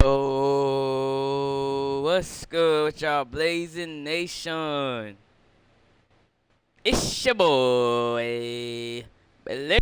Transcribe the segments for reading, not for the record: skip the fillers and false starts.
Oh, what's good with y'all Blazing Nation? It's your boy, Blaze.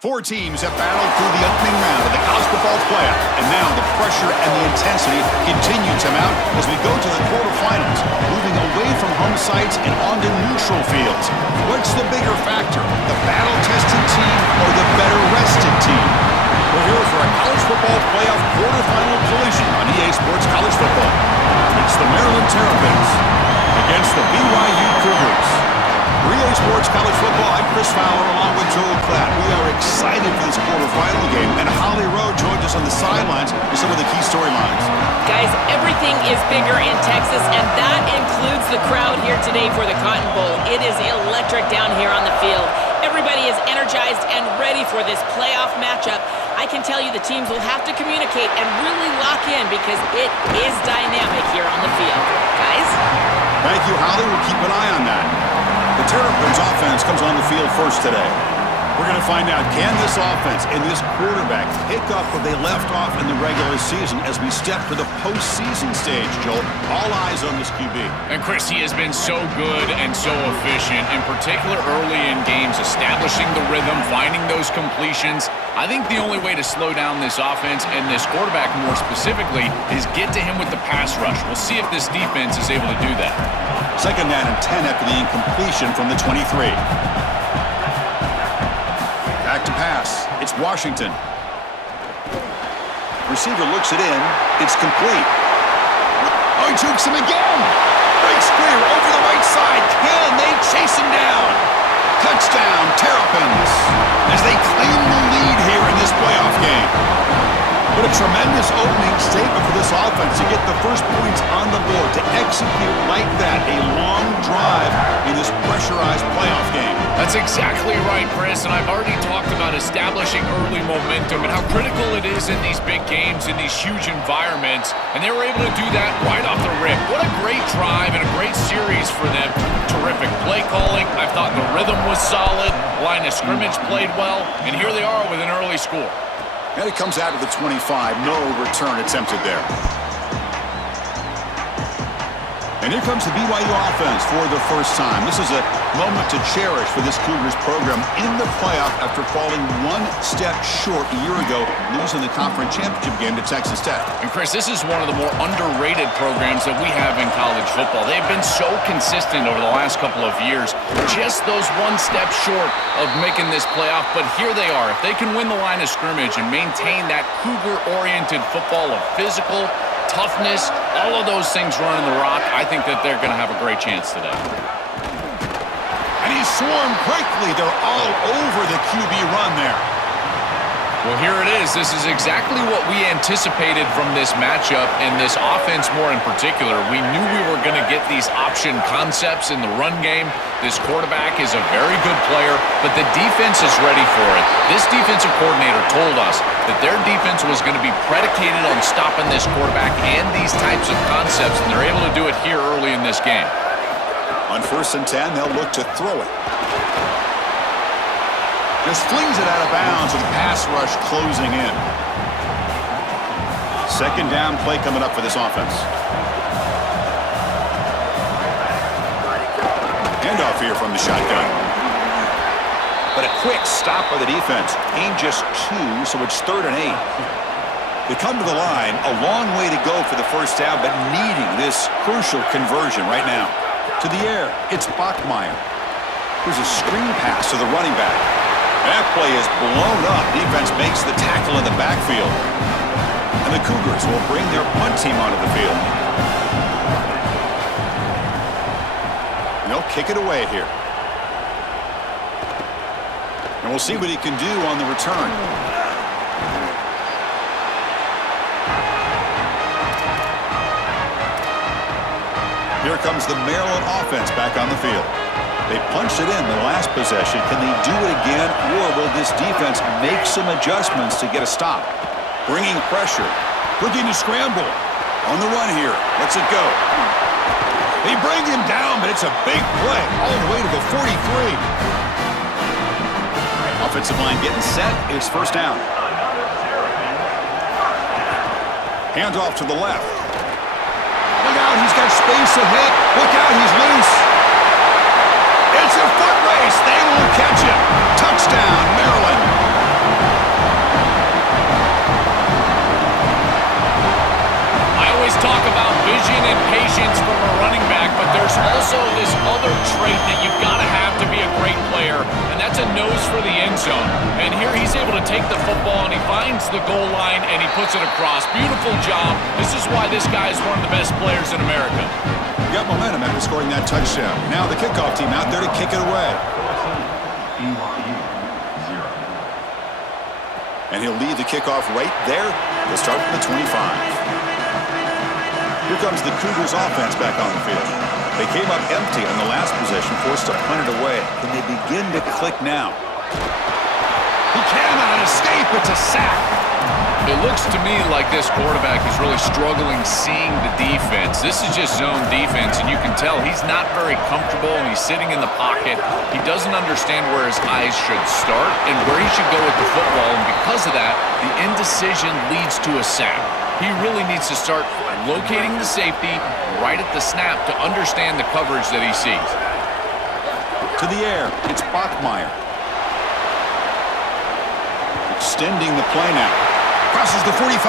Four teams have battled through the opening round of the college football playoff, and now the pressure and the intensity continue to mount as we go to the quarterfinals, moving away from home sites and onto neutral fields. What's the bigger factor, the battle-tested team or the better-rested team? We're here for a college football playoff quarterfinal collision on EA Sports College Football. It's the Maryland Terrapins against the BYU Cougars. EA Sports College Football, I'm Chris Fowler along with Joel Klatt. We are excited for this quarterfinal game, and Holly Rowe joins us on the sidelines with some of the key storylines. Guys, everything is bigger in Texas, and that includes the crowd here today for the Cotton Bowl. It is electric down here on the field. Everybody is energized and ready for this playoff matchup. I can tell you the teams will have to communicate and really lock in because it is dynamic here on the field. Guys? Thank you, Holly. We'll keep an eye on that. The Terrapins offense comes on the field first today. We're going to find out, can this offense and this quarterback pick up where they left off in the regular season as we step to the postseason stage, Joel? All eyes on this QB. And Chris, he has been so good and so efficient, in particular early in games, establishing the rhythm, finding those completions. I think the only way to slow down this offense and this quarterback more specifically is get to him with the pass rush. We'll see if this defense is able to do that. Second down and 10 after the incompletion from the 23. Back to pass. It's Washington. Receiver looks it in. It's complete. Oh, he jukes him again. Breaks clear over the right side. Can they chase him down? Touchdown, Terrapins, as they claim the lead here in this playoff game. What a tremendous opening statement for this offense to get the first points on the board, to execute like that, a long drive in this pressurized playoff game. That's exactly right, Chris, and I've already talked about establishing early momentum and how critical it is in these big games, in these huge environments, and they were able to do that right off the rip. What a great drive and a great series for them. Terrific play calling. I thought the rhythm was solid, line of scrimmage played well, and here they are with an early score. And it comes out of the 25. No return attempted there. And here comes the BYU offense for the first time. This is a moment to cherish for this Cougars program in the playoff after falling one step short a year ago, losing the conference championship game to Texas Tech. And Chris, this is one of the more underrated programs that we have in college football. They've been so consistent over the last couple of years. Just those one step short of making this playoff, but here they are. If they can win the line of scrimmage and maintain that Cougar-oriented football of physical, toughness, all of those things running the rock, I think that they're going to have a great chance today. And he's swarmed quickly. They're all over the QB run there. Well, here it is. This is exactly what we anticipated from this matchup and this offense more in particular. We knew we were going to get these option concepts in the run game. This quarterback is a very good player, but the defense is ready for it. This defensive coordinator told us that their defense was going to be predicated on stopping this quarterback and these types of concepts, and they're able to do it here early in this game. On 1st and 10, they'll look to throw it. Just flings it out of bounds with the pass rush closing in. Second down play coming up for this offense. Handoff here from the shotgun. But a quick stop by the defense. Gain just 2, so it's 3rd and 8. They come to the line, a long way to go for the first down, but needing this crucial conversion right now. To the air, it's Bachmeier. Here's a screen pass to the running back. That play is blown up. Defense makes the tackle in the backfield. And the Cougars will bring their punt team onto the field. They'll kick it away here. And we'll see what he can do on the return. Here comes the Maryland offense back on the field. They punched it in the last possession. Can they do it again, or will this defense make some adjustments to get a stop? Bringing pressure. Looking to scramble. On the run here. Lets it go. They bring him down, but it's a big play all the way to the 43. Offensive line getting set. It's first down. Handoff to the left. Look out, he's got space ahead. Look out, he's loose. It's a foot race. They will catch him. Touchdown, Maryland. I always talk about vision and patience from a running back, but there's also this other trait that you've got to have to be a great player, and that's a nose for the end zone. And here he's able to take the football, and he finds the goal line, and he puts it across. Beautiful job. This is why this guy is one of the best players in America. Got momentum after scoring that touchdown. Now the kickoff team out there to kick it away. And he'll lead the kickoff right there. They'll start from the 25. Here comes the Cougars offense back on the field. They came up empty on the last possession, forced to punt it away. Can they begin to click now? He cannot escape. It's a sack. It looks to me like this quarterback is really struggling seeing the defense. This is just zone defense, and you can tell he's not very comfortable, and he's sitting in the pocket. He doesn't understand where his eyes should start and where he should go with the football, and because of that, the indecision leads to a sack. He really needs to start locating the safety right at the snap to understand the coverage that he sees. To the air, it's Bachmeier. Extending the play now. Crosses the 45.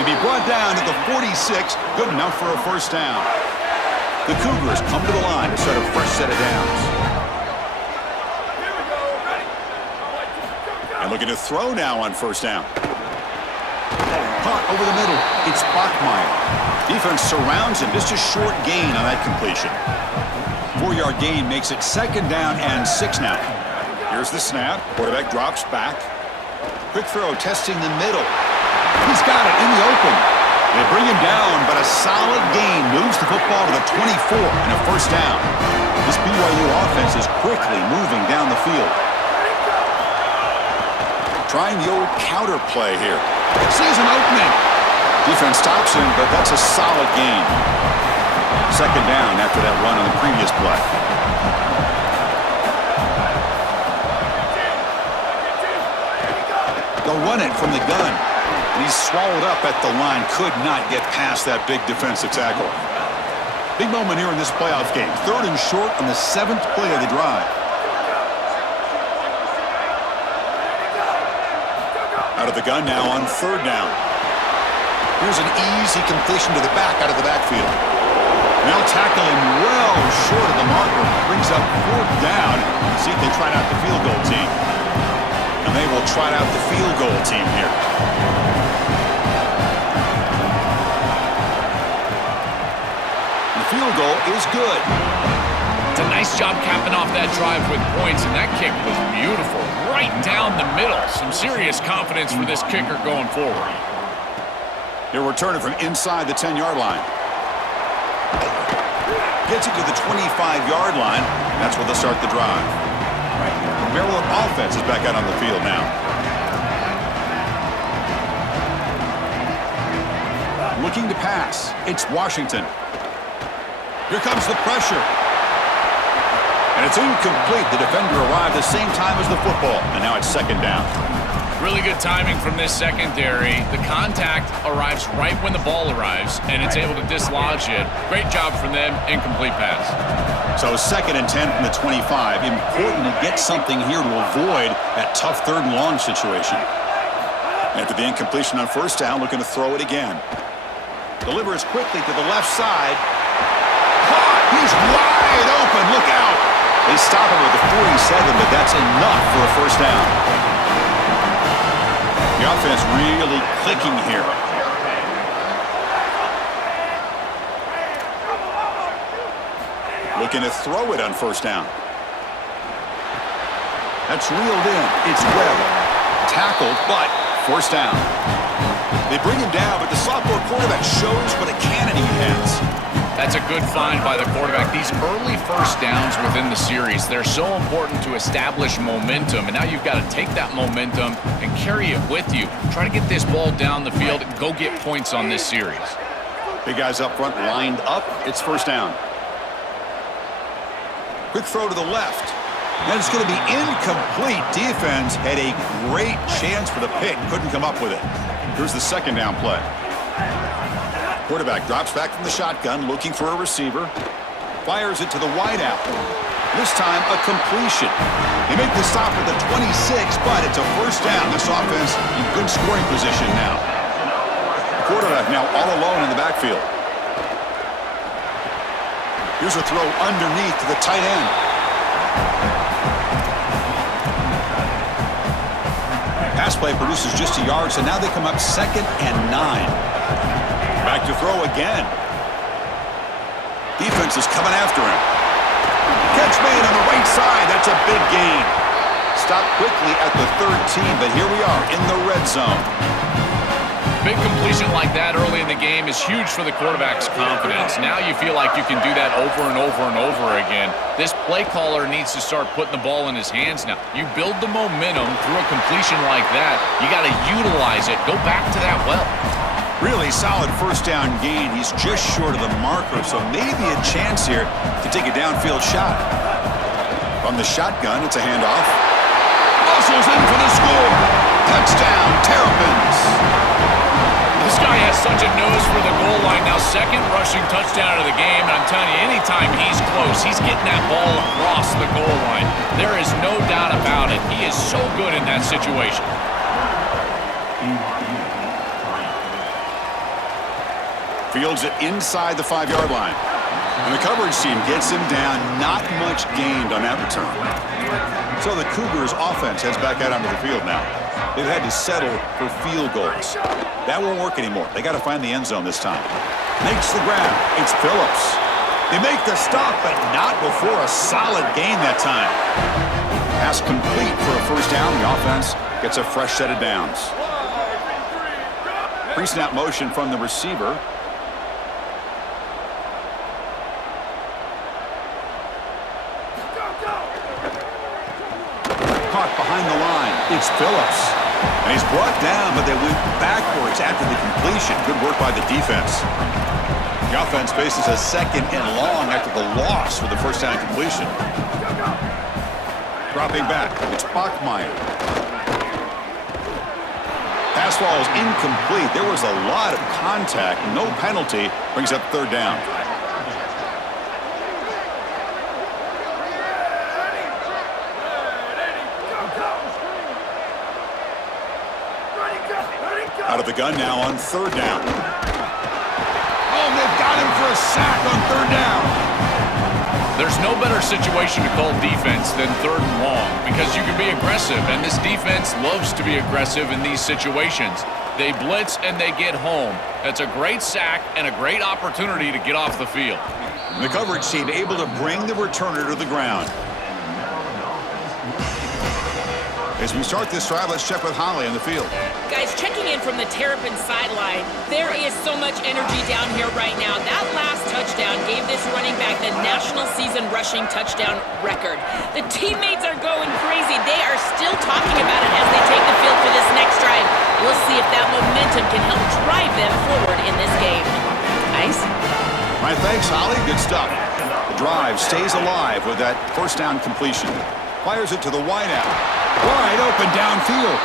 To be brought down to the 46. Good enough for a first down. The Cougars come to the line to start a fresh set of downs. And looking to throw now on first down. Caught over the middle. It's Bachmeier. Defense surrounds him. Just a short gain on that completion. 4-yard gain makes it second down and 6 now. Here's the snap. Quarterback drops back. Quick throw, testing the middle. He's got it in the open. They bring him down, but a solid gain moves the football to the 24 and a first down. This BYU offense is quickly moving down the field. Trying the old counter play here. Sees an opening. Defense stops him, but that's a solid gain. Second down after that run on the previous play. They'll run it from the gun. And he's swallowed up at the line. Could not get past that big defensive tackle. Big moment here in this playoff game. 3rd and short on the 7th play of the drive. Out of the gun now on 3rd down. Here's an easy completion to the back out of the backfield. They'll tackle him well short of the marker. Brings up 4th down. See if they try out the field goal team. And they will try out the field goal team here. The field goal is good. It's a nice job capping off that drive with points, and that kick was beautiful. Right down the middle. Some serious confidence for this kicker going forward. He'll return it from inside the 10-yard line. Gets it to the 25-yard line. That's where they'll start the drive. Maryland offense is back out on the field now. Looking to pass. It's Washington. Here comes the pressure. And And it's incomplete. The defender arrived the same time as the football. And now it's second down. Really good timing from this secondary. The contact arrives right when the ball arrives, and it's able to dislodge it. Great job from them. Incomplete pass. So 2nd and 10 from the 25. Important to get something here to avoid that tough 3rd and long situation. After the incompletion on 1st down, looking to throw it again. Delivers quickly to the left side. Caught! He's wide open. Look out! They stop him at the 47, but that's enough for a 1st down. The offense really clicking here. Looking to throw it on 1st down. That's reeled in. It's Webb. Tackled, but 1st down. They bring him down, but the sophomore quarterback shows what a cannon he has. That's a good find by the quarterback. These early 1st downs within the series, they're so important to establish momentum. And now you've got to take that momentum and carry it with you. Try to get this ball down the field and go get points on this series. Big guys up front lined up. It's 1st down. Quick throw to the left. And it's going to be incomplete. Defense had a great chance for the pick. Couldn't come up with it. Here's the 2nd down play. Quarterback drops back from the shotgun, looking for a receiver. Fires it to the wideout. This time, a completion. They make the stop at the 26, but it's a 1st down. This offense in good scoring position now. The quarterback now all alone in the backfield. Here's a throw underneath to the tight end. Pass play produces just a yard, so now they come up 2nd and 9. Back to throw again. Defense is coming after him. Catch made on the right side. That's a big gain. Stopped quickly at the 13, but here we are in the red zone. Big completion like that early in the game is huge for the quarterback's confidence. Now you feel like you can do that over and over and over again. This play caller needs to start putting the ball in his hands now. You build the momentum through a completion like that. You got to utilize it. Go back to that well. Really solid 1st down gain. He's just short of the marker, so maybe a chance here to take a downfield shot. From the shotgun, it's a handoff. Muscles in for the score. Touchdown, Terrapins. This guy has such a nose for the goal line now. 2nd rushing touchdown of the game, and I'm telling you, anytime he's close, he's getting that ball across the goal line. There is no doubt about it. He is so good in that situation. Fields it inside the 5-yard line. And the coverage team gets him down. Not much gained on that return. So the Cougars offense heads back out onto the field now. They've had to settle for field goals. That won't work anymore. They got to find the end zone this time. Makes the grab. It's Phillips. They make the stop, but not before a solid gain that time. Pass complete for a 1st down. The offense gets a fresh set of downs. Pre-snap motion from the receiver. Caught behind the line. It's Phillips. And he's brought down, but they went backwards after the completion. Good work by the defense. The offense faces a 2nd and long after the loss with the 1st down completion. Dropping back. It's Bachmeier. Pass ball is incomplete. There was a lot of contact. No penalty. Brings up 3rd down. Out of the gun now on 3rd down. Oh, they've got him for a sack on 3rd down. There's no better situation to call defense than 3rd and long because you can be aggressive, and this defense loves to be aggressive in these situations. They blitz and they get home. That's a great sack and a great opportunity to get off the field. The coverage team able to bring the returner to the ground. As we start this drive, let's check with Holly on the field. Guys, checking in from the Terrapin sideline, there is so much energy down here right now. That last touchdown gave this running back the national season rushing touchdown record. The teammates are going crazy. They are still talking about it as they take the field for this next drive. We'll see if that momentum can help drive them forward in this game. Ice? All right, thanks, Holly. Good stuff. The drive stays alive with that first down completion. Fires it to the wideout. Wide open downfield.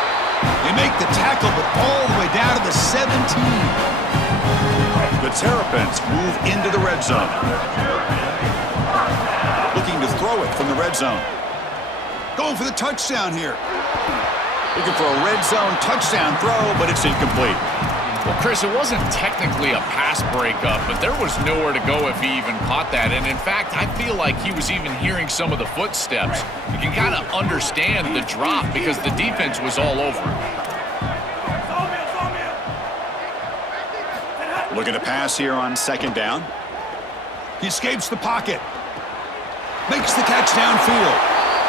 They make the tackle, but all the way down to the 17. The Terrapins move into the red zone. Looking to throw it from the red zone. Going for the touchdown here. Looking for a red zone touchdown throw, but it's incomplete. Well, Chris, it wasn't technically a pass breakup, but there was nowhere to go if he even caught that. And in fact, I feel like he was even hearing some of the footsteps. You can kind of understand the drop because the defense was all over him. Looking to pass here on second down. He escapes the pocket. Makes the catch downfield.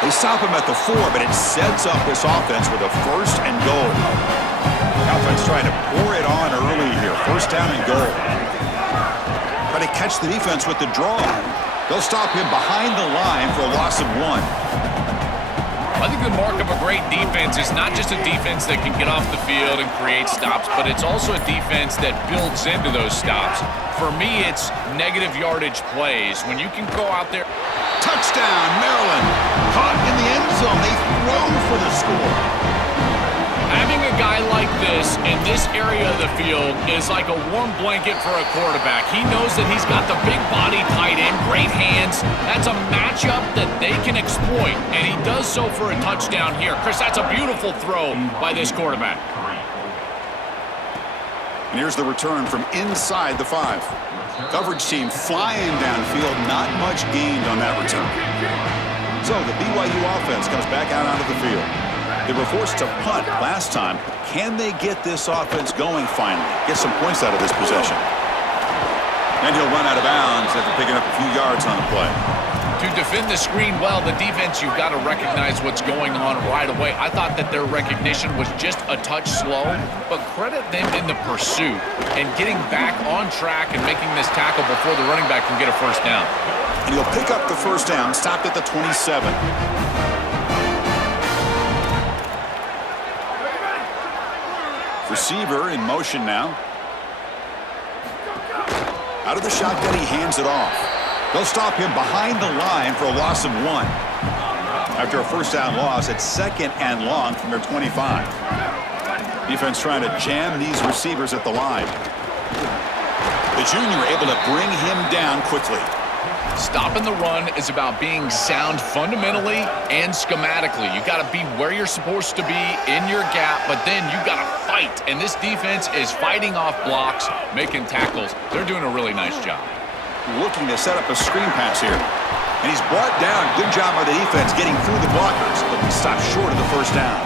They stop him at the 4, but it sets up this offense with a first and goal. The offense trying to pour it on early here. First down and goal. Try to catch the defense with the draw. They'll stop him behind the line for a loss of 1. I think the mark of a great defense is not just a defense that can get off the field and create stops, but it's also a defense that builds into those stops. For me, it's negative yardage plays. When you can go out there. Touchdown, Maryland. Caught in the end zone. They throw for the score. Having a guy like this in this area of the field is like a warm blanket for a quarterback. He knows that he's got the big body tight end, great hands. That's a matchup that they can exploit, and he does so for a touchdown here. Chris, that's a beautiful throw by this quarterback. And here's the return from inside the 5. Coverage team flying downfield. Not much gained on that return. So the BYU offense comes back out onto the field. They were forced to punt last time. Can they get this offense going finally? Get some points out of this possession. And he'll run out of bounds after picking up a few yards on the play. To defend the screen well, the defense, you've got to recognize what's going on right away. I thought that their recognition was just a touch slow, but credit them in the pursuit and getting back on track and making this tackle before the running back can get a first down. And he'll pick up the first down, stopped at the 27. Receiver in motion now. Out of the shotgun, he hands it off. They'll stop him behind the line for a loss of 1. After a first down loss, it's second and long from their 25. Defense trying to jam these receivers at the line. The junior able to bring him down quickly. Stopping the run is about being sound fundamentally and schematically. You got to be where you're supposed to be in your gap, but then you got to fight. And this defense is fighting off blocks, making tackles. They're doing a really nice job. Looking to set up a screen pass here. And he's brought down. Good job by the defense getting through the blockers, but he stopped short of the first down.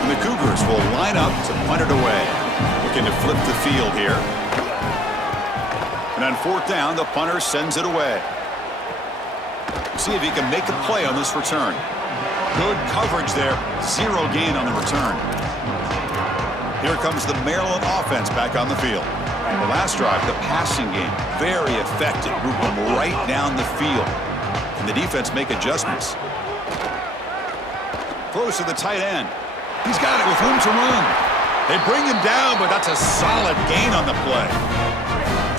And the Cougars will line up to punt it away. Looking to flip the field here. And on fourth down, the punter sends it away. See if he can make a play on this return. Good coverage there. 0 gain on the return. Here comes the Maryland offense back on the field. In the last drive, the passing game, very effective. Move them right down the field. And the defense make adjustments. Throws to the tight end. He's got it with room to run. They bring him down, but that's a solid gain on the play.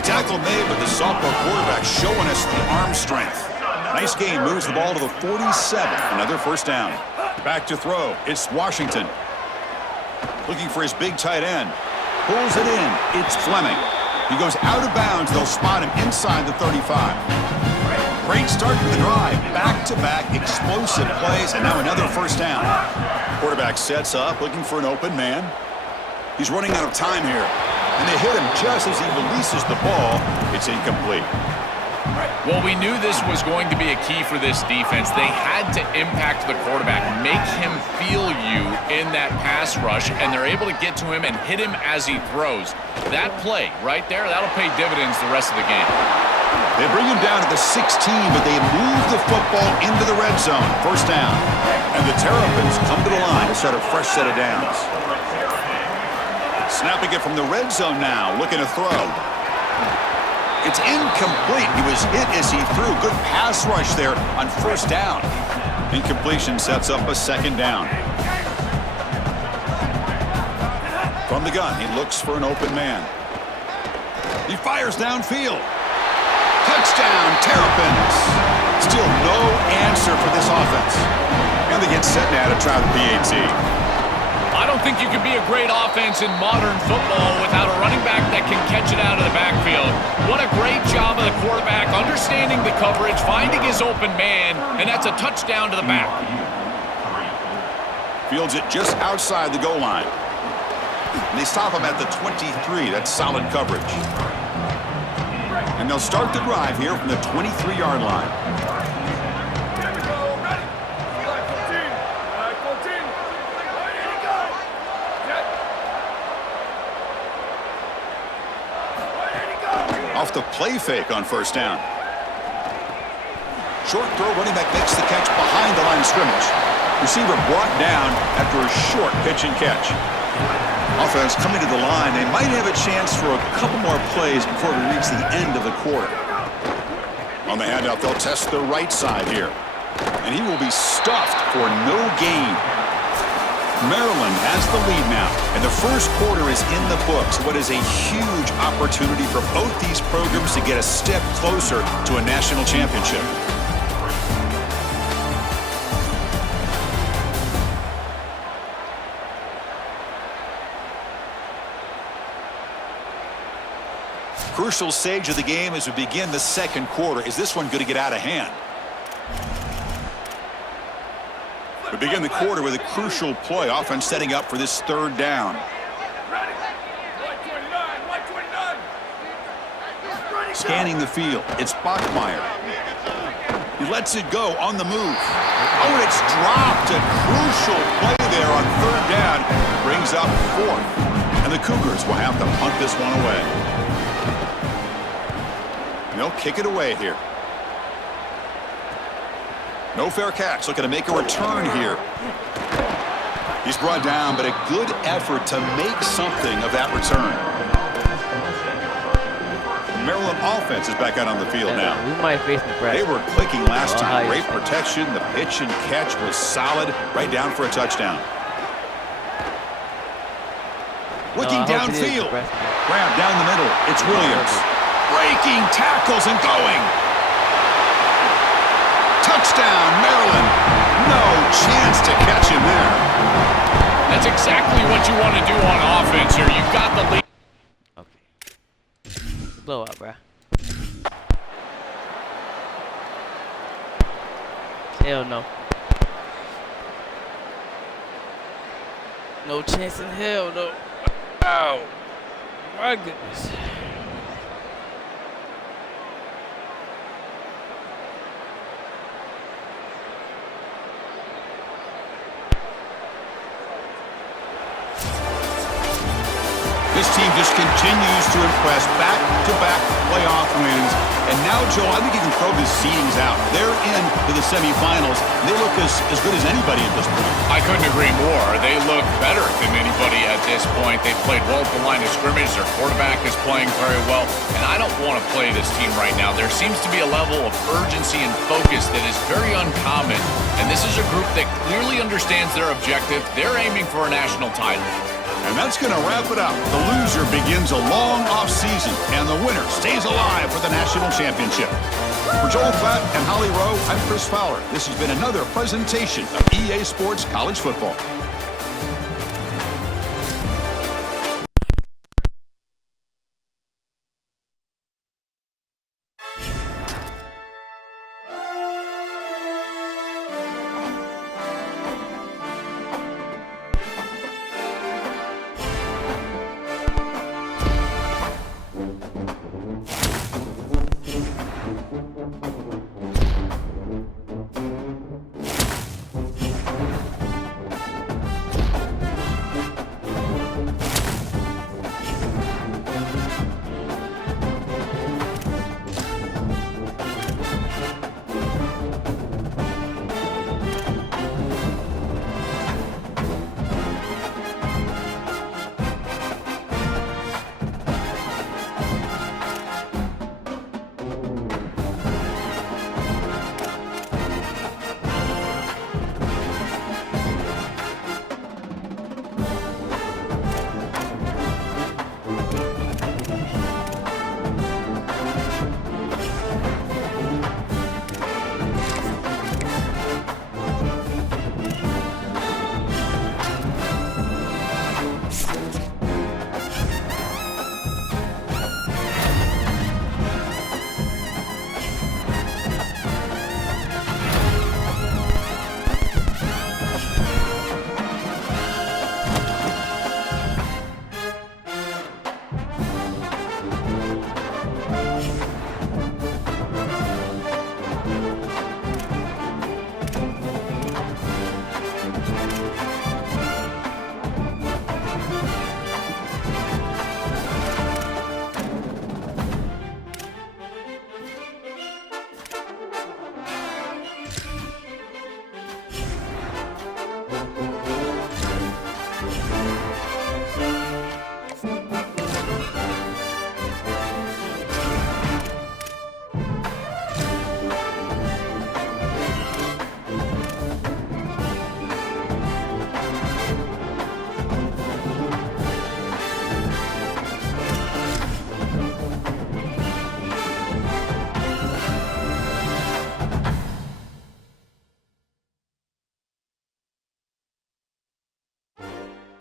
The tackle made, but the sophomore quarterback showing us the arm strength. Nice game, moves the ball to the 47. Another first down. Back to throw. It's Washington. Looking for his big tight end. Pulls it in. It's Fleming. He goes out of bounds. They'll spot him inside the 35. Great start to the drive. Back-to-back explosive plays, and now another first down. Quarterback sets up, looking for an open man. He's running out of time here. And they hit him just as he releases the ball. It's incomplete. Well, we knew this was going to be a key for this defense. They had to impact the quarterback, make him feel you in that pass rush, and they're able to get to him and hit him as he throws. That play right there, that'll pay dividends the rest of the game. They bring him down to the 16, but they move the football into the red zone. First down. And the Terrapins come to the line to set a fresh set of downs. Snapping it from the red zone now, looking to throw. It's incomplete. He was hit as he threw. Good pass rush there on first down. Incompletion sets up a second down. From the gun, he looks for an open man. He fires downfield. Touchdown, Terrapins. Still no answer for this offense. And they get set now to try the PAT. I don't think you can be a great offense in modern football without a running back that can catch it out of the backfield. What a great job of the quarterback understanding the coverage, finding his open man, and that's a touchdown to the back. Fields it just outside the goal line. And they stop him at the 23. That's solid coverage. And they'll start the drive here from the 23-yard line. Off the play fake on first down. Short throw, running back makes the catch behind the line of scrimmage. Receiver brought down after a short pitch and catch. Offense coming to the line. They might have a chance for a couple more plays before we reach the end of the quarter. On the handout, they'll test the right side here. And he will be stuffed for no gain. Maryland has the lead now, and the first quarter is in the books. What is a huge opportunity for both these programs to get a step closer to a national championship. Crucial stage of the game as we begin the second quarter. Is this one going to get out of hand? We begin the quarter with a crucial play. Offense setting up for this third down. Scanning the field. It's Bachmeier. He lets it go on the move. Oh, and it's dropped. A crucial play there on third down. Brings up fourth. And the Cougars will have to punt this one away. They'll kick it away here. No fair catch. Looking to make a return here. He's brought down, but a good effort to make something of that return. Maryland offense is back out on the field now. We might face Nebraska. They were clicking last time. Great protection. The pitch and catch was solid. Right down for a touchdown. Looking downfield. Grab down the middle. It's Williams. Breaking tackles and going. Touchdown, Maryland. No chance to catch him there. That's exactly what you want to do on offense here. You've got the lead. Okay. Blow up, bruh. Hell no. No chance in hell, no. Ow. My goodness. This team just continues to impress. Back-to-back playoff wins. And now, Joe, I think you can throw the seedings out. They're into the semifinals. They look as good as anybody at this point. I couldn't agree more. They look better than anybody at this point. They've played well at the line of scrimmage. Their quarterback is playing very well. And I don't want to play this team right now. There seems to be a level of urgency and focus that is very uncommon. And this is a group that clearly understands their objective. They're aiming for a national title. And that's going to wrap it up. The loser begins a long offseason, and the winner stays alive for the national championship. For Joel Klatt and Holly Rowe, I'm Chris Fowler. This has been another presentation of EA Sports College Football.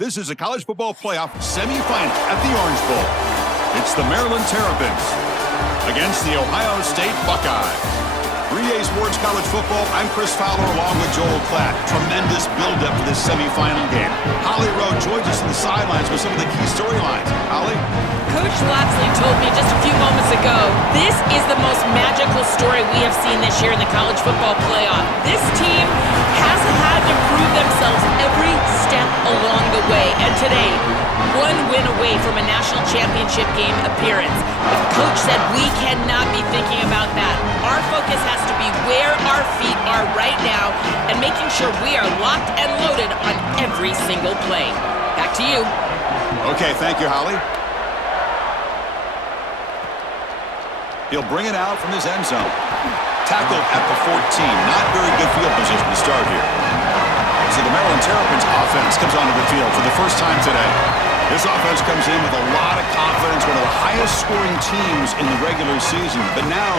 This is a college football playoff semifinal at the Orange Bowl. It's the Maryland Terrapins against the Ohio State Buckeyes. 3A Sports College Football, I'm Chris Fowler along with Joel Klatt. Tremendous build-up for this semifinal game. Holly Rowe joins us on the sidelines with some of the key storylines. Holly? Coach Lapsley told me just a few moments ago, this is the most magical story we have seen this year in the college football playoff. This team has had to prove themselves every step along the way. And today, one win away from a national championship game appearance. But Coach said we cannot be thinking about that. Our focus has to be where our feet are right now and making sure we are locked and loaded on every single play. Back to you. Okay, thank you, Holly. He'll bring it out from his end zone. Tackled at the 14. Not very good field position to start here. So the Maryland Terrapins offense comes onto the field for the first time today. This offense comes in with a lot of confidence, one of the highest scoring teams in the regular season. But now,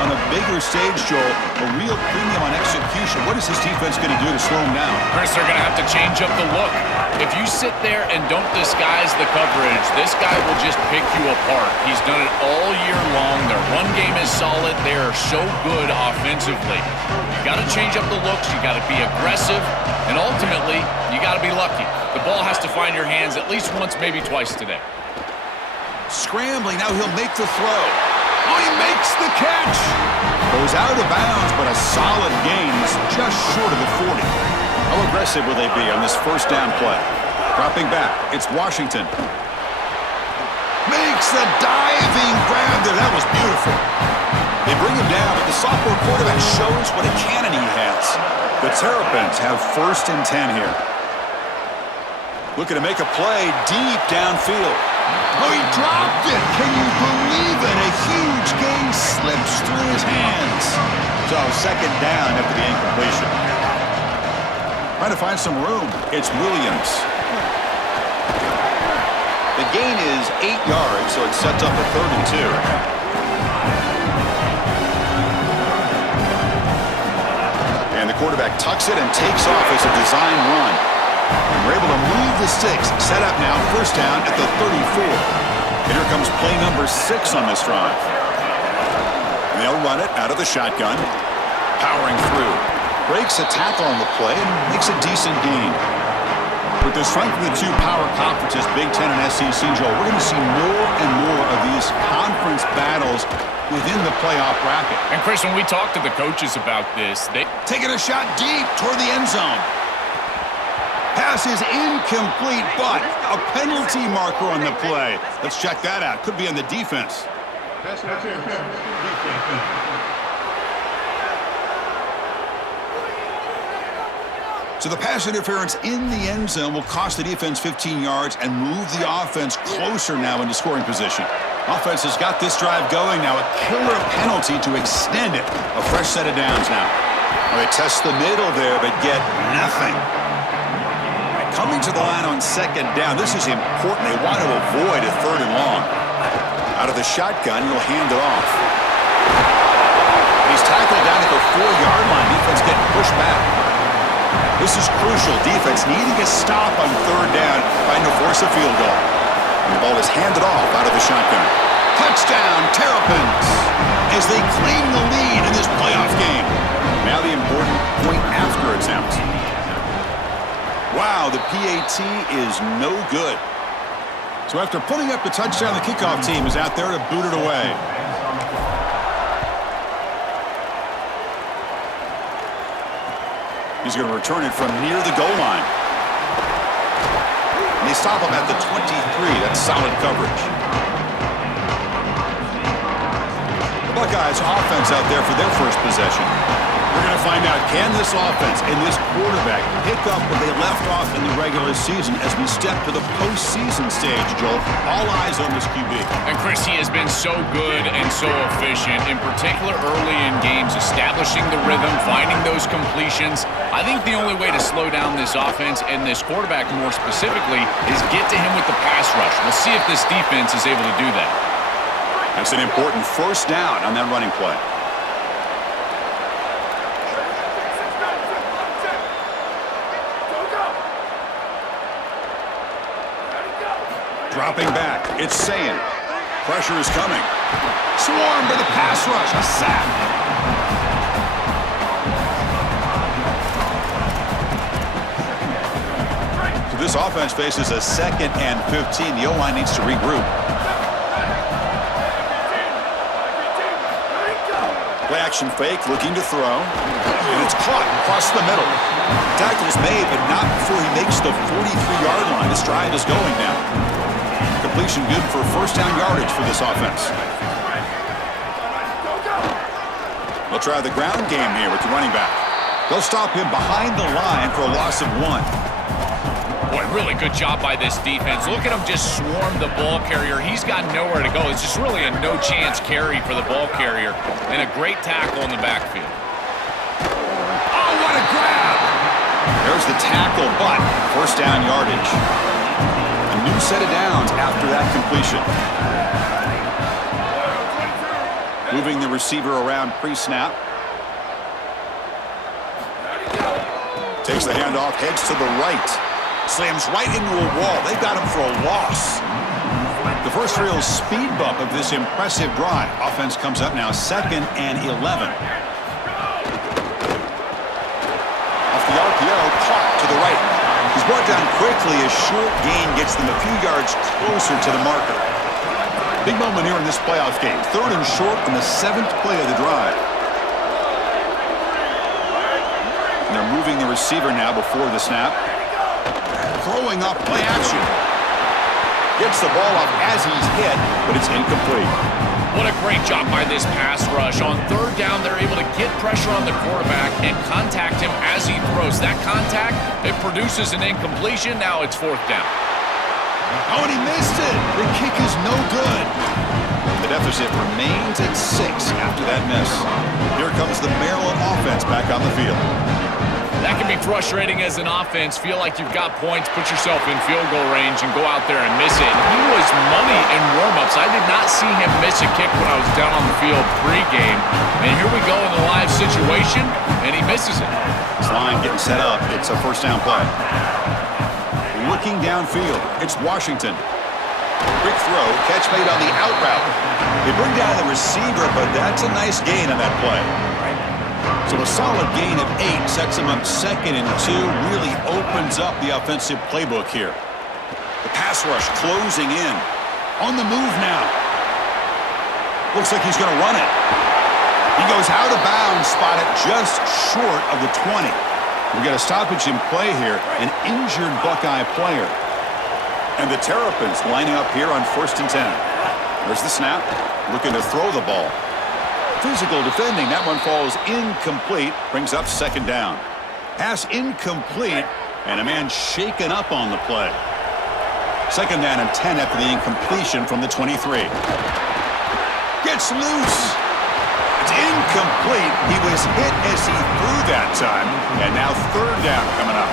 on a bigger stage, Joel, a real premium on execution. What is this defense going to do to slow them down? Chris, they're going to have to change up the look. If you sit there and don't disguise the coverage, this guy will just pick you apart. He's done it all year long. Their run game is solid. They are so good offensively. You got to change up the looks. You got to be aggressive. And ultimately, you got to be lucky. The ball has to find your hands at least once, maybe twice today. Scrambling, now he'll make the throw. Oh, he makes the catch. Goes out of bounds, but a solid gain. He's just short of the 40. How aggressive will they be on this first down play? Dropping back, it's Washington. Makes the diving grab there. That was beautiful. They bring him down, but the sophomore quarterback shows what a cannon he has. The Terrapins have 1st and 10 here. Looking to make a play deep downfield. Oh, he dropped it. Can you believe it? A huge gain slips through his hands. So 2nd down after the incompletion. Trying to find some room. It's Williams. The gain is 8 yards, so it sets up a 3rd and 2. And the quarterback tucks it and takes off as a design run. And we're able to move the sticks. Set up now, 1st down at the 34. And here comes play number 6 on this drive. And they'll run it out of the shotgun. Powering through. Breaks a tackle on the play and makes a decent gain. With the strength of the two power conferences, Big Ten and SEC, Joel, we're going to see more and more of these conference battles within the playoff bracket. And Chris, when we talk to the coaches about this, they taking a shot deep toward the end zone. Pass is incomplete, but a penalty marker on the play. Let's check that out. Could be on the defense. So the pass interference in the end zone will cost the defense 15 yards and move the offense closer now into scoring position. Offense has got this drive going now. A killer penalty to extend it. A fresh set of downs now. Well, they test the middle there, but get nothing. Coming to the line on 2nd down. This is important. They want to avoid a 3rd and long. Out of the shotgun, he'll hand it off. He's tackled down at the 4-yard line. Defense getting pushed back. This is crucial. Defense needing a stop on 3rd down, trying to force a field goal. And the ball is handed off out of the shotgun. Touchdown, Terrapins, as they claim the lead in this playoff game. Now the important point after attempt. Wow, the PAT is no good. So after putting up the touchdown, the kickoff team is out there to boot it away. He's going to return it from near the goal line. And they stop him at the 23. That's solid coverage. The Buckeyes offense out there for their first possession. We're going to find out, can this offense and this quarterback pick up where they left off in the regular season as we step to the postseason stage, Joel? All eyes on this QB. And Chris, he has been so good and so efficient, in particular early in games, establishing the rhythm, finding those completions. I think the only way to slow down this offense and this quarterback more specifically is get to him with the pass rush. We'll see if this defense is able to do that. That's an important first down on that running play. Dropping back, it's Sayin. Pressure is coming. Swarmed by the pass rush, a sack. So this offense faces a 2nd and 15. The O-line needs to regroup. Play action fake, looking to throw. And it's caught across the middle. Tackle's made, but not before he makes the 43-yard line. This drive is going now. Completion good for first down yardage for this offense. They'll try the ground game here with the running back. They'll stop him behind the line for a loss of 1. Boy, really good job by this defense. Look at him just swarm the ball carrier. He's got nowhere to go. It's just really a no-chance carry for the ball carrier. And a great tackle in the backfield. Oh, what a grab! There's the tackle, but first down yardage. A new set of downs after that completion. Moving the receiver around pre-snap. Takes the handoff, heads to the right. Slams right into a wall. They got him for a loss. The first real speed bump of this impressive drive. Offense comes up now 2nd and 11. Off the RPO, caught to the right. He's brought down quickly as short gain gets them a few yards closer to the marker. Big moment here in this playoff game. 3rd and short on the 7th play of the drive. And they're moving the receiver now before the snap. Throwing up play action. Gets the ball up as he's hit, but it's incomplete. What a great job by this pass rush. On 3rd down, they're able to get pressure on the quarterback and contact him as he throws. That contact, it produces an incompletion. Now it's 4th down. Oh, and he missed it. The kick is no good. The deficit remains at 6 after that miss. Here comes the Maryland offense back on the field. That can be frustrating as an offense. Feel like you've got points, put yourself in field goal range, and go out there and miss it. He was money in warm-ups. I did not see him miss a kick when I was down on the field pre-game. And here we go in the live situation, and he misses it. This line getting set up. It's a first down play. Looking downfield, it's Washington. Quick throw, catch made on the out route. They bring down the receiver, but that's a nice gain on that play. So a solid gain of 8 sets him up 2nd and 2, really opens up the offensive playbook here. The pass rush closing in. On the move now. Looks like he's going to run it. He goes out of bounds, spotted just short of the 20. We got a stoppage in play here, an injured Buckeye player. And the Terrapins lining up here on 1st and 10. There's the snap, looking to throw the ball. Physical defending, that one falls incomplete, brings up 2nd down. Pass incomplete, and a man shaken up on the play. 2nd down and 10 after the incompletion from the 23. Gets loose. It's incomplete. He was hit as he threw that time, and now 3rd down coming up.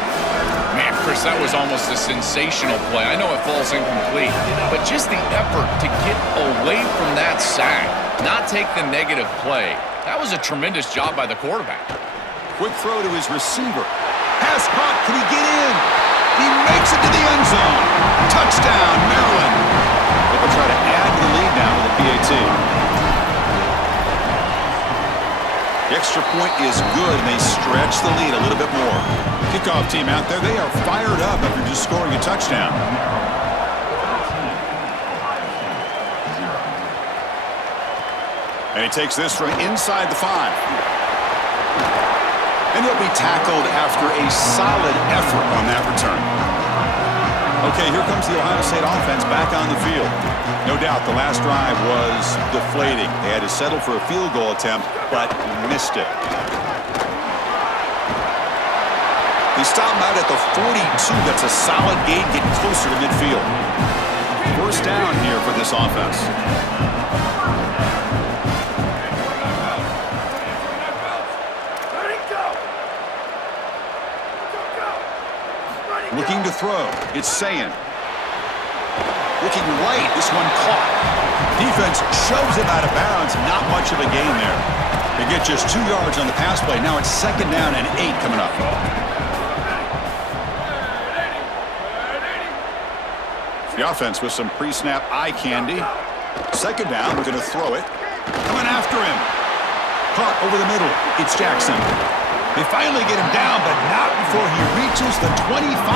Man, Chris, that was almost a sensational play. I know it falls incomplete, but just the effort to get away from that sack, not take the negative play, that was a tremendous job by the quarterback. Quick throw to his receiver. Pass caught. Can he get in? He makes it to the end zone. Touchdown, Maryland. They'll try to add to the lead now with a PAT. The extra point is good, and they stretch the lead a little bit more. Kickoff team out there, they are fired up after just scoring a touchdown. And he takes this from inside the 5. And he'll be tackled after a solid effort on that return. Okay, here comes the Ohio State offense back on the field. No doubt the last drive was deflating. They had to settle for a field goal attempt, but missed it. They stop him out at the 42. That's a solid gain, getting closer to midfield. First down here for this offense. Looking to throw. It's Sayin. Looking right. This one caught. Defense shoves him out of bounds. Not much of a gain there. They get just 2 yards on the pass play. Now it's 2nd down and 8 coming up. The offense with some pre-snap eye candy. 2nd down. We're going to throw it. Coming after him. Caught over the middle. It's Jackson. They finally get him down, but not before he reaches the 25.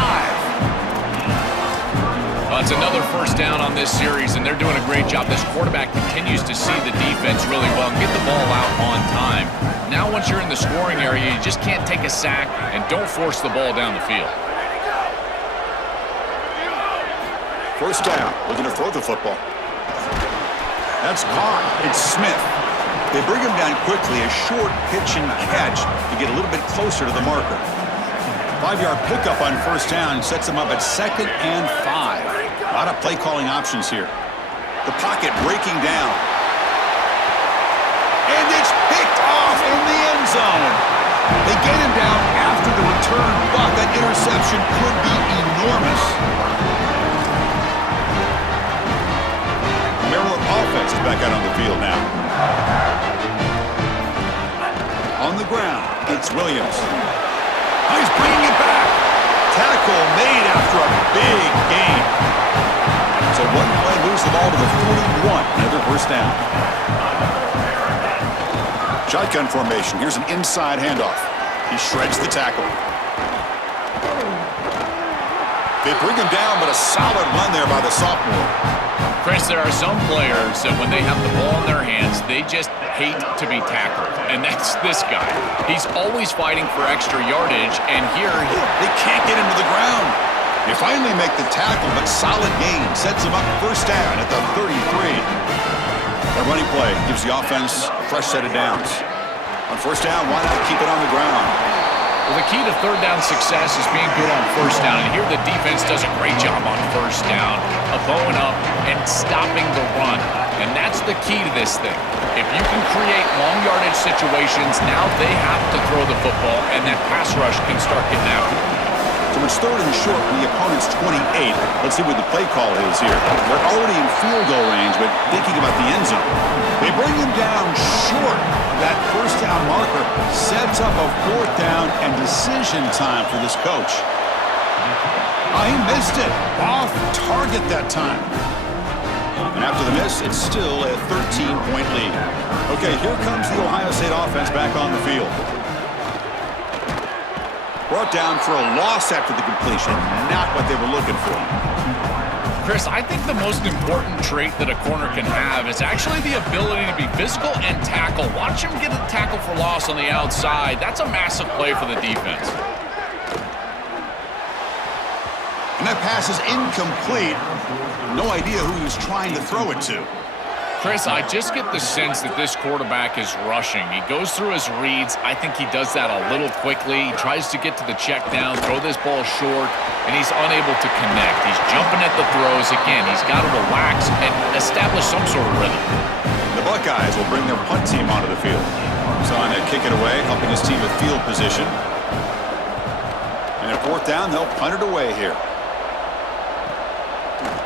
It's another first down on this series, and they're doing a great job. This quarterback continues to see the defense really well and get the ball out on time. Now once you're in the scoring area, you just can't take a sack and don't force the ball down the field. First down. We're going to throw the football. That's caught. It's Smith. They bring him down quickly, a short pitch and catch to get a little bit closer to the marker. 5-yard pickup on first down sets them up at 2nd and 5. A lot of play calling options here. The pocket breaking down. And it's picked off in the end zone. They get him down after the return, but that interception could be enormous. Maryland offense is back out on the field now. On the ground, it's Williams. Oh, he's bringing it back. Tackle made after a big gain. So one play moves the ball to the 41. Another first down. Shotgun formation. Here's an inside handoff. He shreds the tackle. They bring him down, but a solid run there by the sophomore. Chris, there are some players that when they have the ball in their hands, they just hate to be tackled. And that's this guy. He's always fighting for extra yardage, and here they can't get him to the ground. They finally make the tackle, but solid gain sets him up first down at the 33. That running play gives the offense a fresh set of downs. On first down, why not keep it on the ground? Well, the key to third down success is being good on first down, and here the defense does a great job on first down of bowing up and stopping the run, and that's the key to this thing. If you can create long yardage situations, now they have to throw the football, and that pass rush can start getting after it. So it's 3rd and short from the opponent's 28. Let's see what the play call is here. They're already in field goal range, but thinking about the end zone. They bring him down short. That first down marker sets up a 4th down and decision time for this coach. Oh, he missed it. Off target that time. And after the miss, it's still a 13-point lead. Okay, here comes the Ohio State offense back on the field. Brought down for a loss after the completion. Not what they were looking for. Chris, I think the most important trait that a corner can have is actually the ability to be physical and tackle. Watch him get a tackle for loss on the outside. That's a massive play for the defense. And that pass is incomplete. No idea who he was trying to throw it to. Chris, I just get the sense that this quarterback is rushing. He goes through his reads. I think he does that a little quickly. He tries to get to the check down, throw this ball short, and he's unable to connect. He's jumping at the throws. Again, he's got to relax and establish some sort of rhythm. The Buckeyes will bring their punt team onto the field. Son to kick it away, helping his team with field position. And at 4th down, they'll punt it away here.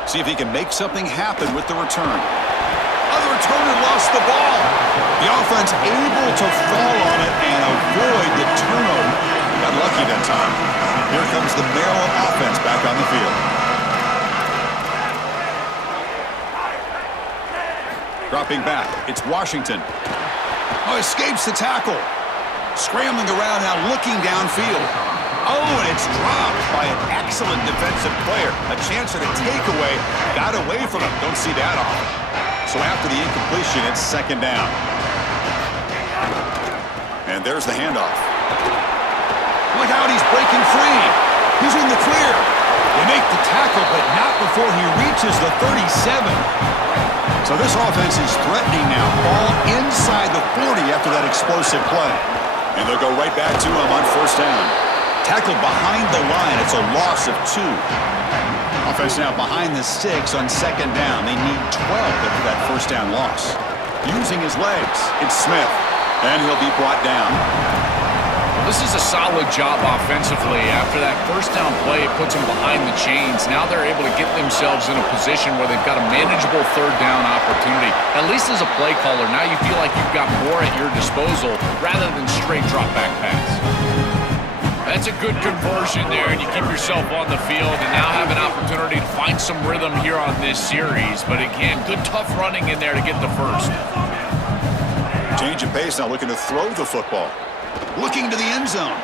See if he can make something happen with the return. The returner lost the ball. The offense able to fall on it and avoid the turnover. Got lucky that time. Here comes the Maryland offense back on the field. Dropping back, it's Washington. Oh, escapes the tackle. Scrambling around now, looking downfield. Oh, and it's dropped by an excellent defensive player. A chance at a takeaway. Got away from him. Don't see that often. So after the incompletion, it's 2nd down. And there's the handoff. Look out, he's breaking free. He's in the clear. They make the tackle, but not before he reaches the 37. So this offense is threatening now. Ball inside the 40 after that explosive play. And they'll go right back to him on first down. Tackled behind the line. It's a loss of 2. Offense now behind the 6 on second down. They need 12 after that first down loss. Using his legs, it's Smith. And he'll be brought down. This is a solid job offensively. After that first down play, it puts them behind the chains. Now they're able to get themselves in a position where they've got a manageable third down opportunity. At least as a play caller, now you feel like you've got more at your disposal rather than straight drop back pass. That's a good conversion there, and you keep yourself on the field and now have an opportunity to find some rhythm here on this series. But again, good tough running in there to get the first. Change of pace now, looking to throw the football. Looking to the end zone.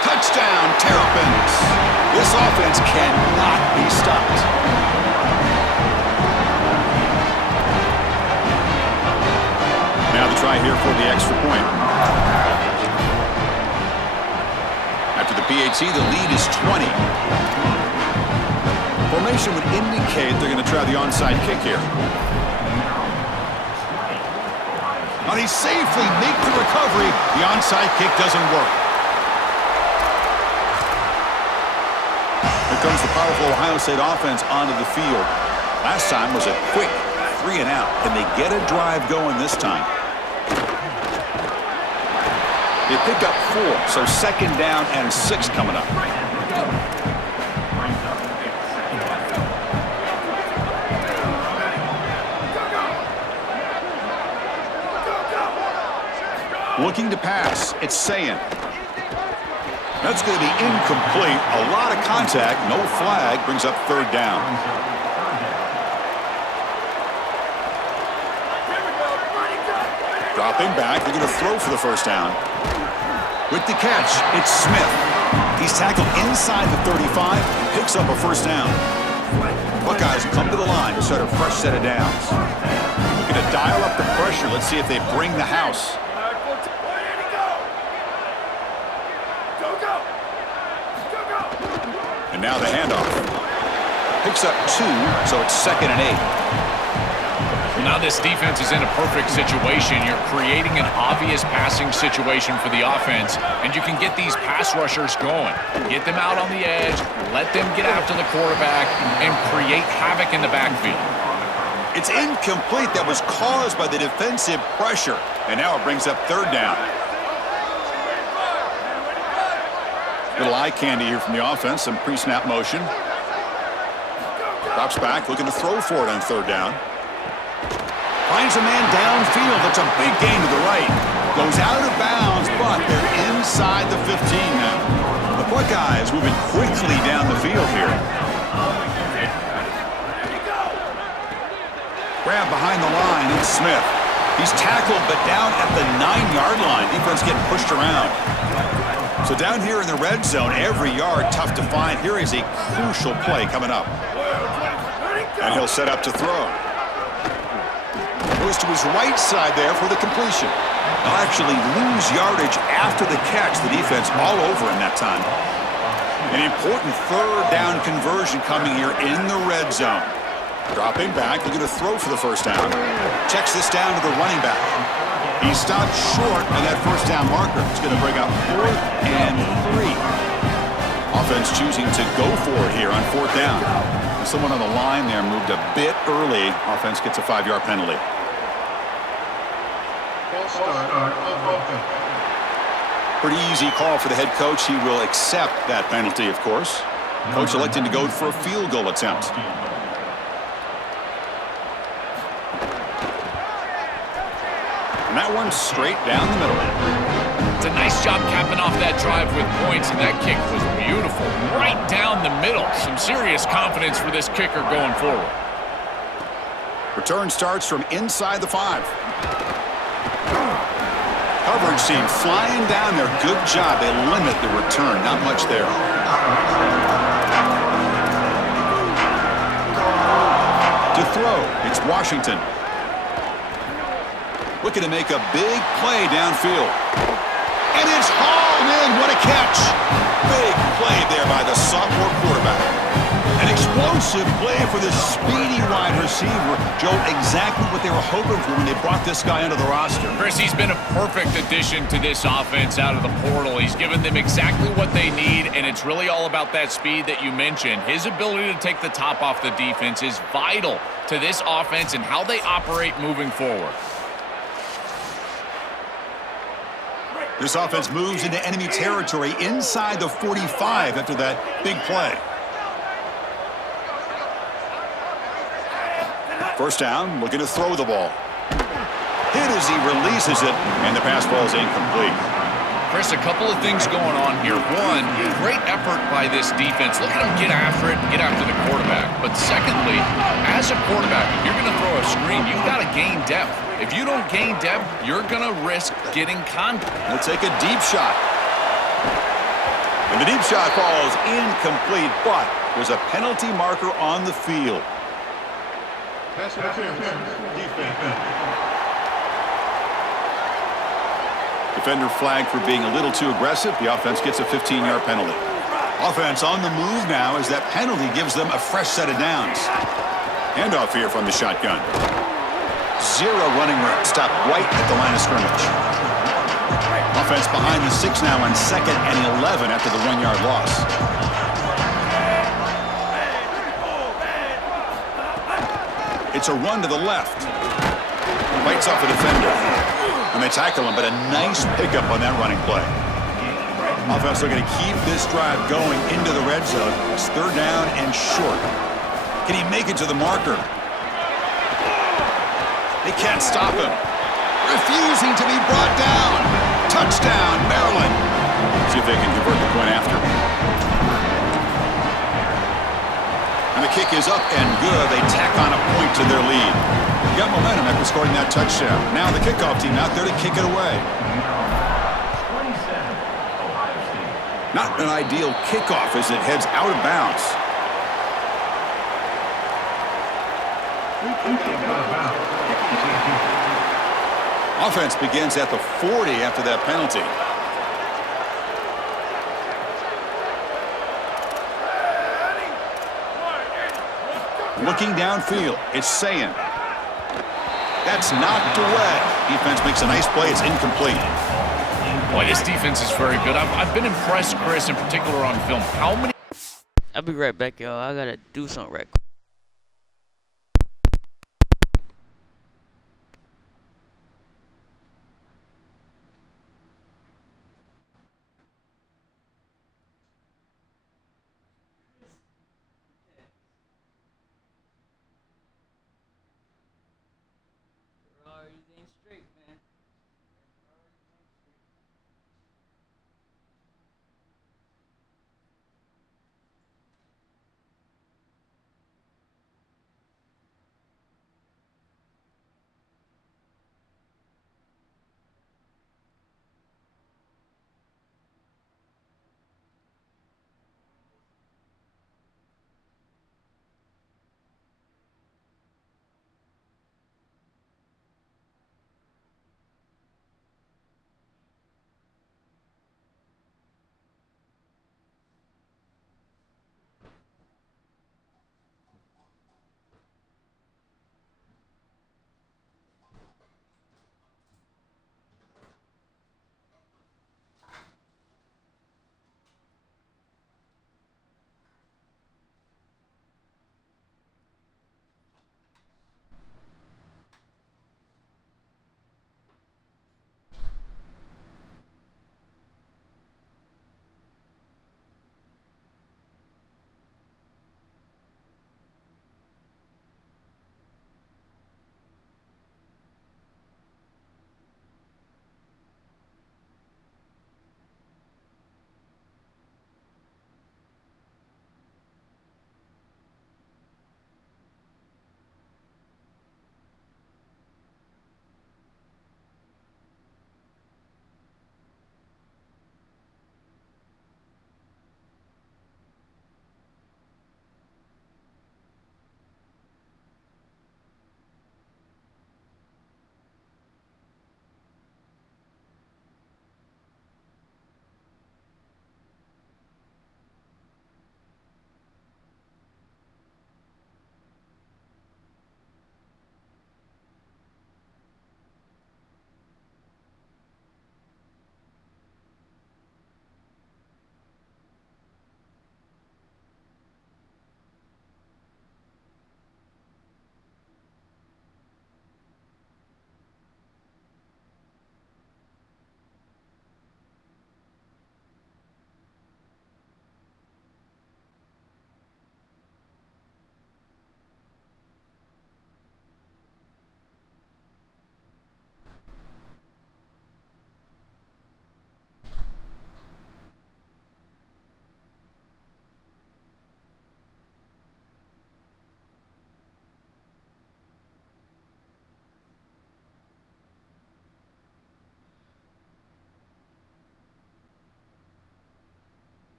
Touchdown, Terrapins. This offense cannot be stopped. Now the try here for the extra point. After the PAT, the lead is 20. Formation would indicate they're going to try the onside kick here. And he safely makes the recovery. The onside kick doesn't work. Here comes the powerful Ohio State offense onto the field. Last time was a quick 3 and out. Can they get a drive going this time? They pick up 4, so second down and 6 coming up. Looking to pass. It's Sayin. That's going to be incomplete. A lot of contact. No flag. Brings up third down. Dropping back. They're going to throw for the first down. With the catch, it's Smith. He's tackled inside the 35. Picks up a first down. Buckeyes come to the line to start a fresh set of downs. Looking to dial up the pressure. Let's see if they bring the house. And now the handoff. Picks up 2, so it's second and 8. Well, now this defense is in a perfect situation. You're creating an obvious passing situation for the offense, and you can get these pass rushers going. Get them out on the edge, let them get after the quarterback, and create havoc in the backfield. It's incomplete. That was caused by the defensive pressure. And now it brings up third down. Little eye candy here from the offense. Some pre-snap motion. Drops back, looking to throw for it on third down. Finds a man downfield. That's a big gain to the right. Goes out of bounds, but they're inside the 15 now. The Buckeyes moving quickly down the field here. Grab behind the line, it's Smith. He's tackled, but down at the 9-yard line. Defense getting pushed around. So down here in the red zone, every yard tough to find. Here is a crucial play coming up. And he'll set up to throw. Goes to his right side there for the completion. They'll actually lose yardage after the catch. The defense all over in that time. An important third down conversion coming here in the red zone. Dropping back, looking to throw for the first down. Checks this down to the running back. He stopped short of that first down marker. It's going to bring up 4th and 3. Offense choosing to go for it here on 4th down. Someone on the line there moved a bit early. Offense gets a 5-yard penalty. Pretty easy call for the head coach. He will accept that penalty, of course. Coach electing to go for a field goal attempt. And that one straight down the middle. It's a nice job capping off that drive with points, and that kick was beautiful. Right down the middle. Some serious confidence for this kicker going forward. Return starts from inside the 5. Coverage team flying down there. Good job. They limit the return. Not much there. To throw, it's Washington. Looking to make a big play downfield. And it's hauled in. What a catch. Big play there by the sophomore quarterback. An explosive play for this speedy wide receiver. Joe, exactly what they were hoping for when they brought this guy into the roster. Chris, he's been a perfect addition to this offense out of the portal. He's given them exactly what they need, and it's really all about that speed that you mentioned. His ability to take the top off the defense is vital to this offense and how they operate moving forward. This offense moves into enemy territory inside the 45 after that big play. First down, looking to throw the ball. Hit as he releases it, and the pass ball is incomplete. Chris, a couple of things going on here. One, great effort by this defense. Look at them get after it, get after the quarterback. But secondly, as a quarterback, if you're going to throw a screen, you've got to gain depth. If you don't gain depth, you're going to risk getting contact. We'll take a deep shot. And the deep shot falls incomplete, but there's a penalty marker on the field. Defender flagged for being a little too aggressive. The offense gets a 15-yard penalty. Offense on the move now as that penalty gives them a fresh set of downs. Handoff here from the shotgun. Zero running room. Stop right at the line of scrimmage. Offense behind the 6 now on 2nd and 11 after the 1-yard loss. It's a run to the left. Bites off a defender. And they tackle him, but a nice pickup on that running play. Offense looking to keep this drive going into the red zone. It's 3rd down and short. Can he make it to the marker? They can't stop him. Refusing to be brought down. Touchdown, Maryland. See if they can convert the point after. And the kick is up and good. They tack on a point to their lead. They got momentum after scoring that touchdown. Now the kickoff team out there to kick it away. Not an ideal kickoff as it heads out of bounds. Offense begins at the 40 after that penalty. Looking downfield, it's Sayin. That's knocked away. Defense makes a nice play. It's incomplete. Boy, this defense is very good. I've been impressed, Chris, in particular on film. How many... I'll be right back, y'all. I gotta do something right quick.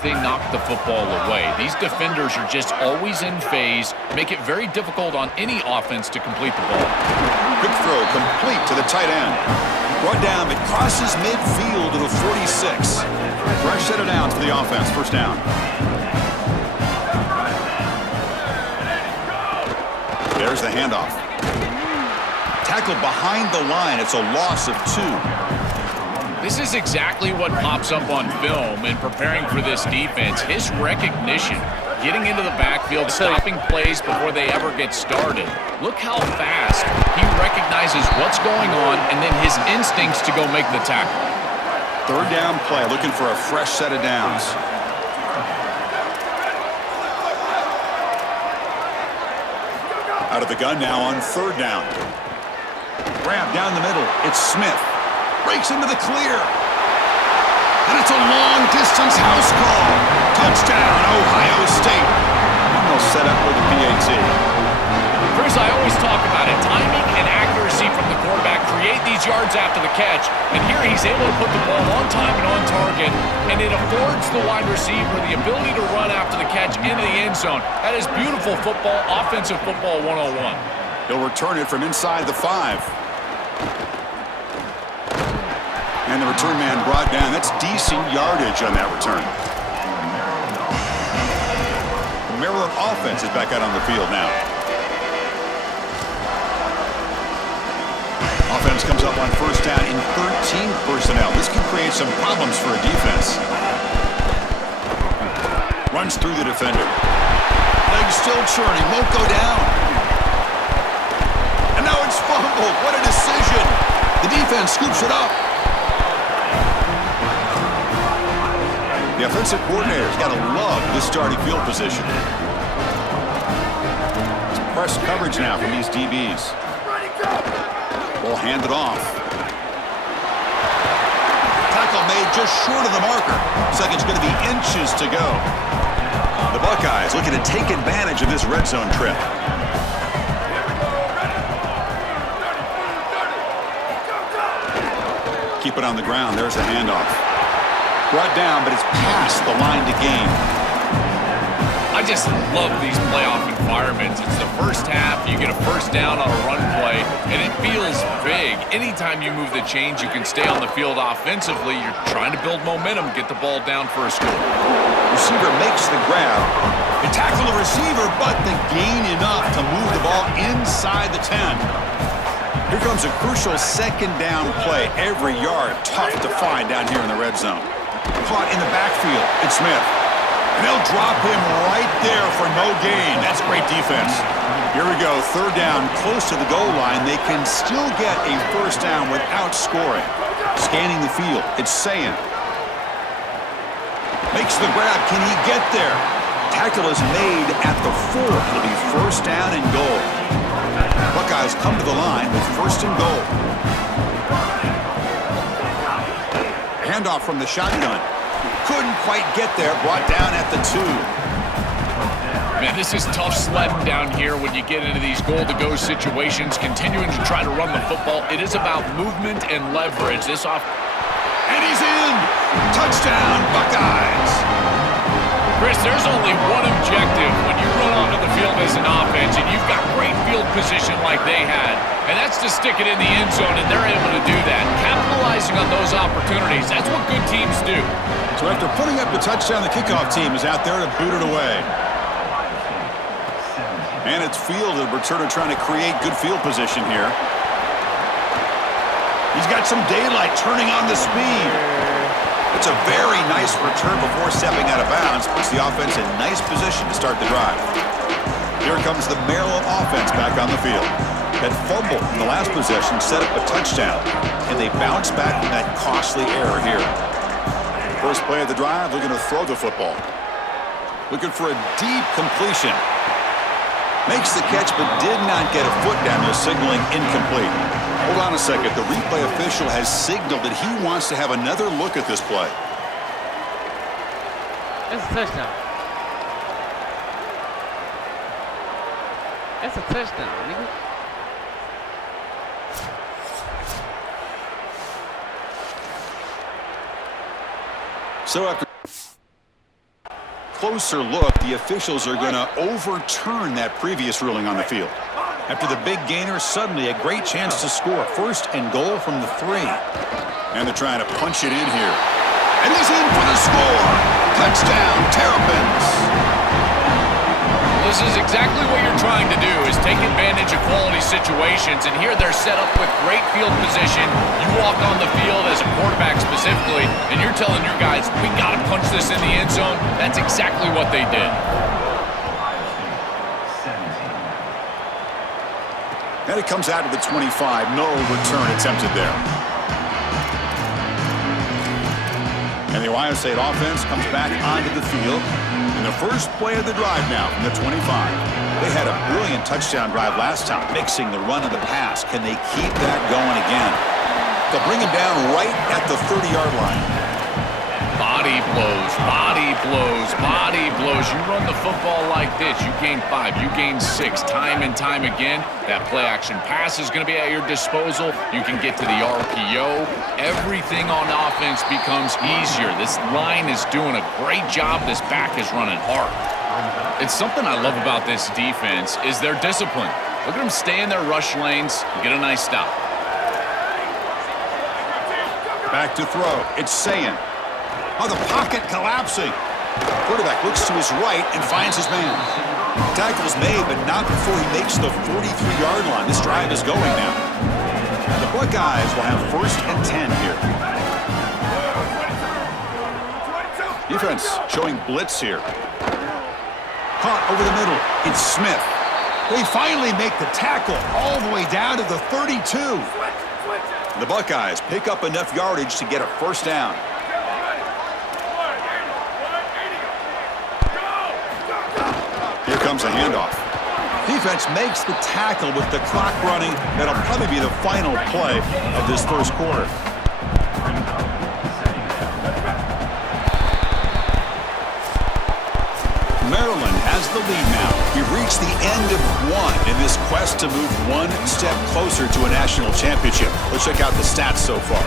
they knock the football away. These defenders are just always in phase, make it very difficult on any offense to complete the ball. Quick throw complete to the tight end. Brought down, but crosses midfield to the 46. Fresh set of downs for the offense. First down. There's the handoff. Tackled behind the line. It's a loss of 2. This is exactly what pops up on film in preparing for this defense. His recognition, getting into the backfield, stopping plays before they ever get started. Look how fast he recognizes what's going on and then his instincts to go make the tackle. Third down play, looking for a fresh set of downs. Out of the gun now on third down. Grab down the middle. It's Smith. Breaks into the clear. And it's a long-distance house call. Touchdown, Ohio State. And they'll set up with the PAT. Chris, I always talk about it. Timing and accuracy from the quarterback create these yards after the catch. And here he's able to put the ball on time and on target. And it affords the wide receiver the ability to run after the catch into the end zone. That is beautiful football, offensive football 101. He'll return it from inside the 5. And the return man brought down. That's decent yardage on that return. The Maryland offense is back out on the field now. Offense comes up on first down in 13 personnel. This can create some problems for a defense. Runs through the defender. Legs still churning. Won't go down. And now it's fumbled. What a decision. The defense scoops it up. The offensive coordinator's got to love this starting field position. It's press coverage now from these DBs. Ball handed off. Tackle made just short of the marker. Looks like it's going to be inches to go. The Buckeyes looking to take advantage of this red zone trip. Keep it on the ground. There's the handoff. Brought down, but it's past the line to gain. I just love these playoff environments. It's the first half. You get a first down on a run play, and it feels big. Anytime you move the chains, you can stay on the field offensively. You're trying to build momentum, get the ball down for a score. Receiver makes the grab. They tackle the receiver, but they gain enough to move the ball inside the 10. Here comes a crucial second down play. Every yard tough to find down here in the red zone. Caught in the backfield. It's Smith. And they'll drop him right there for no gain. That's great defense. Here we go. Third down, close to the goal line. They can still get a first down without scoring. Scanning the field. It's Sayin. Makes the grab. Can he get there? Tackle is made at the 4. It'll be first down and goal. Buckeyes come to the line with first and goal. Handoff from the shotgun. Couldn't quite get there. Brought down at the 2. Man, this is tough sledding down here when you get into these goal-to-go situations, continuing to try to run the football. It is about movement and leverage. And he's in! Touchdown, Buckeyes! Chris, there's only one objective when you run onto the field as an offense and you've got great field position like they had, and that's to stick it in the end zone, and they're able to do that. Capitalizing on those opportunities, that's what good teams do. So after putting up the touchdown, the kickoff team is out there to boot it away. And it's fielded. Returner trying to create good field position here. He's got some daylight turning on the speed. It's a very nice return before stepping out of bounds. Puts the offense in nice position to start the drive. Here comes the Maryland offense back on the field. That fumble in the last possession set up a touchdown, and they bounce back from that costly error here. First play of the drive, looking to throw the football. Looking for a deep completion. Makes the catch, but did not get a foot down there, signaling incomplete. Hold on a second. The replay official has signaled that he wants to have another look at this play. That's a touchdown. That's a touchdown, nigga. So after closer look, the officials are going to overturn that previous ruling on the field. After the big gainer, suddenly a great chance to score. 1st and goal from the 3. And they're trying to punch it in here. And he's in for the score. Touchdown, Terrapins. This is exactly what you're trying to do, is take advantage of quality situations. And here they're set up with great field position. You walk on the field as a quarterback specifically, and you're telling your guys, we got to punch this in the end zone. That's exactly what they did. And it comes out to the 25. No return attempted there. And the Ohio State offense comes back onto the field. And the first play of the drive now from the 25. They had a brilliant touchdown drive last time, mixing the run and the pass. Can they keep that going again? They'll bring him down right at the 30-yard line. Body blows, body blows, body blows. You run the football like this, you gain 5, you gain 6, time and time again. That play-action pass is going to be at your disposal. You can get to the RPO. Everything on offense becomes easier. This line is doing a great job. This back is running hard. It's something I love about this defense is their discipline. Look at them stay in their rush lanes and get a nice stop. Back to throw. It's Sayin. Oh, the pocket collapsing. Quarterback looks to his right and finds his man. Tackle's made, but not before he makes the 43-yard line. This drive is going now. The Buckeyes will have 1st and 10 here. Defense showing blitz here. Caught over the middle. It's Smith. They finally make the tackle all the way down to the 32. The Buckeyes pick up enough yardage to get a 1st down. Here comes a handoff. Defense makes the tackle with the clock running. That'll probably be the final play of this 1st quarter. Maryland has the lead now. We've reached the end of 1 in this quest to move 1 step closer to a national championship. Let's check out the stats so far.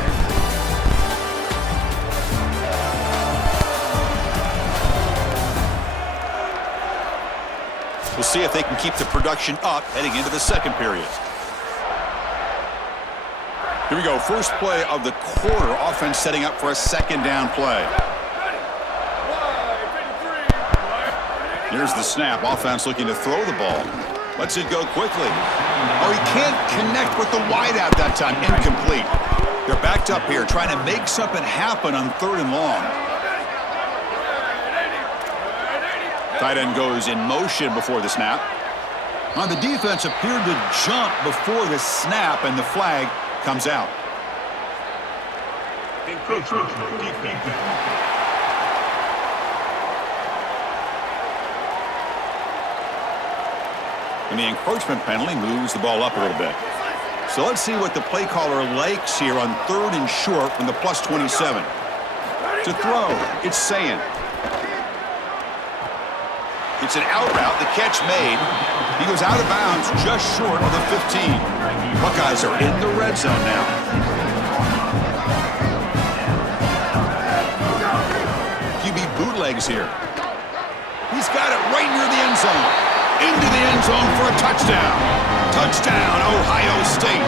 We'll see if they can keep the production up heading into the 2nd period. Here we go. First play of the quarter. Offense setting up for a 2nd down play. Here's the snap. Offense looking to throw the ball. Lets it go quickly. Oh, he can't connect with the wideout that time. Incomplete. They're backed up here trying to make something happen on 3rd and long. Tight end goes in motion before the snap. Now the defense appeared to jump before the snap, and the flag comes out. And the encroachment penalty moves the ball up a little bit. So let's see what the play caller likes here on 3rd and short from the +27. To throw, it's Sayin. It's an out route, the catch made. He goes out of bounds just short of the 15. Buckeyes are in the red zone now. QB bootlegs here. He's got it right near the end zone. Into the end zone for a touchdown. Touchdown, Ohio State.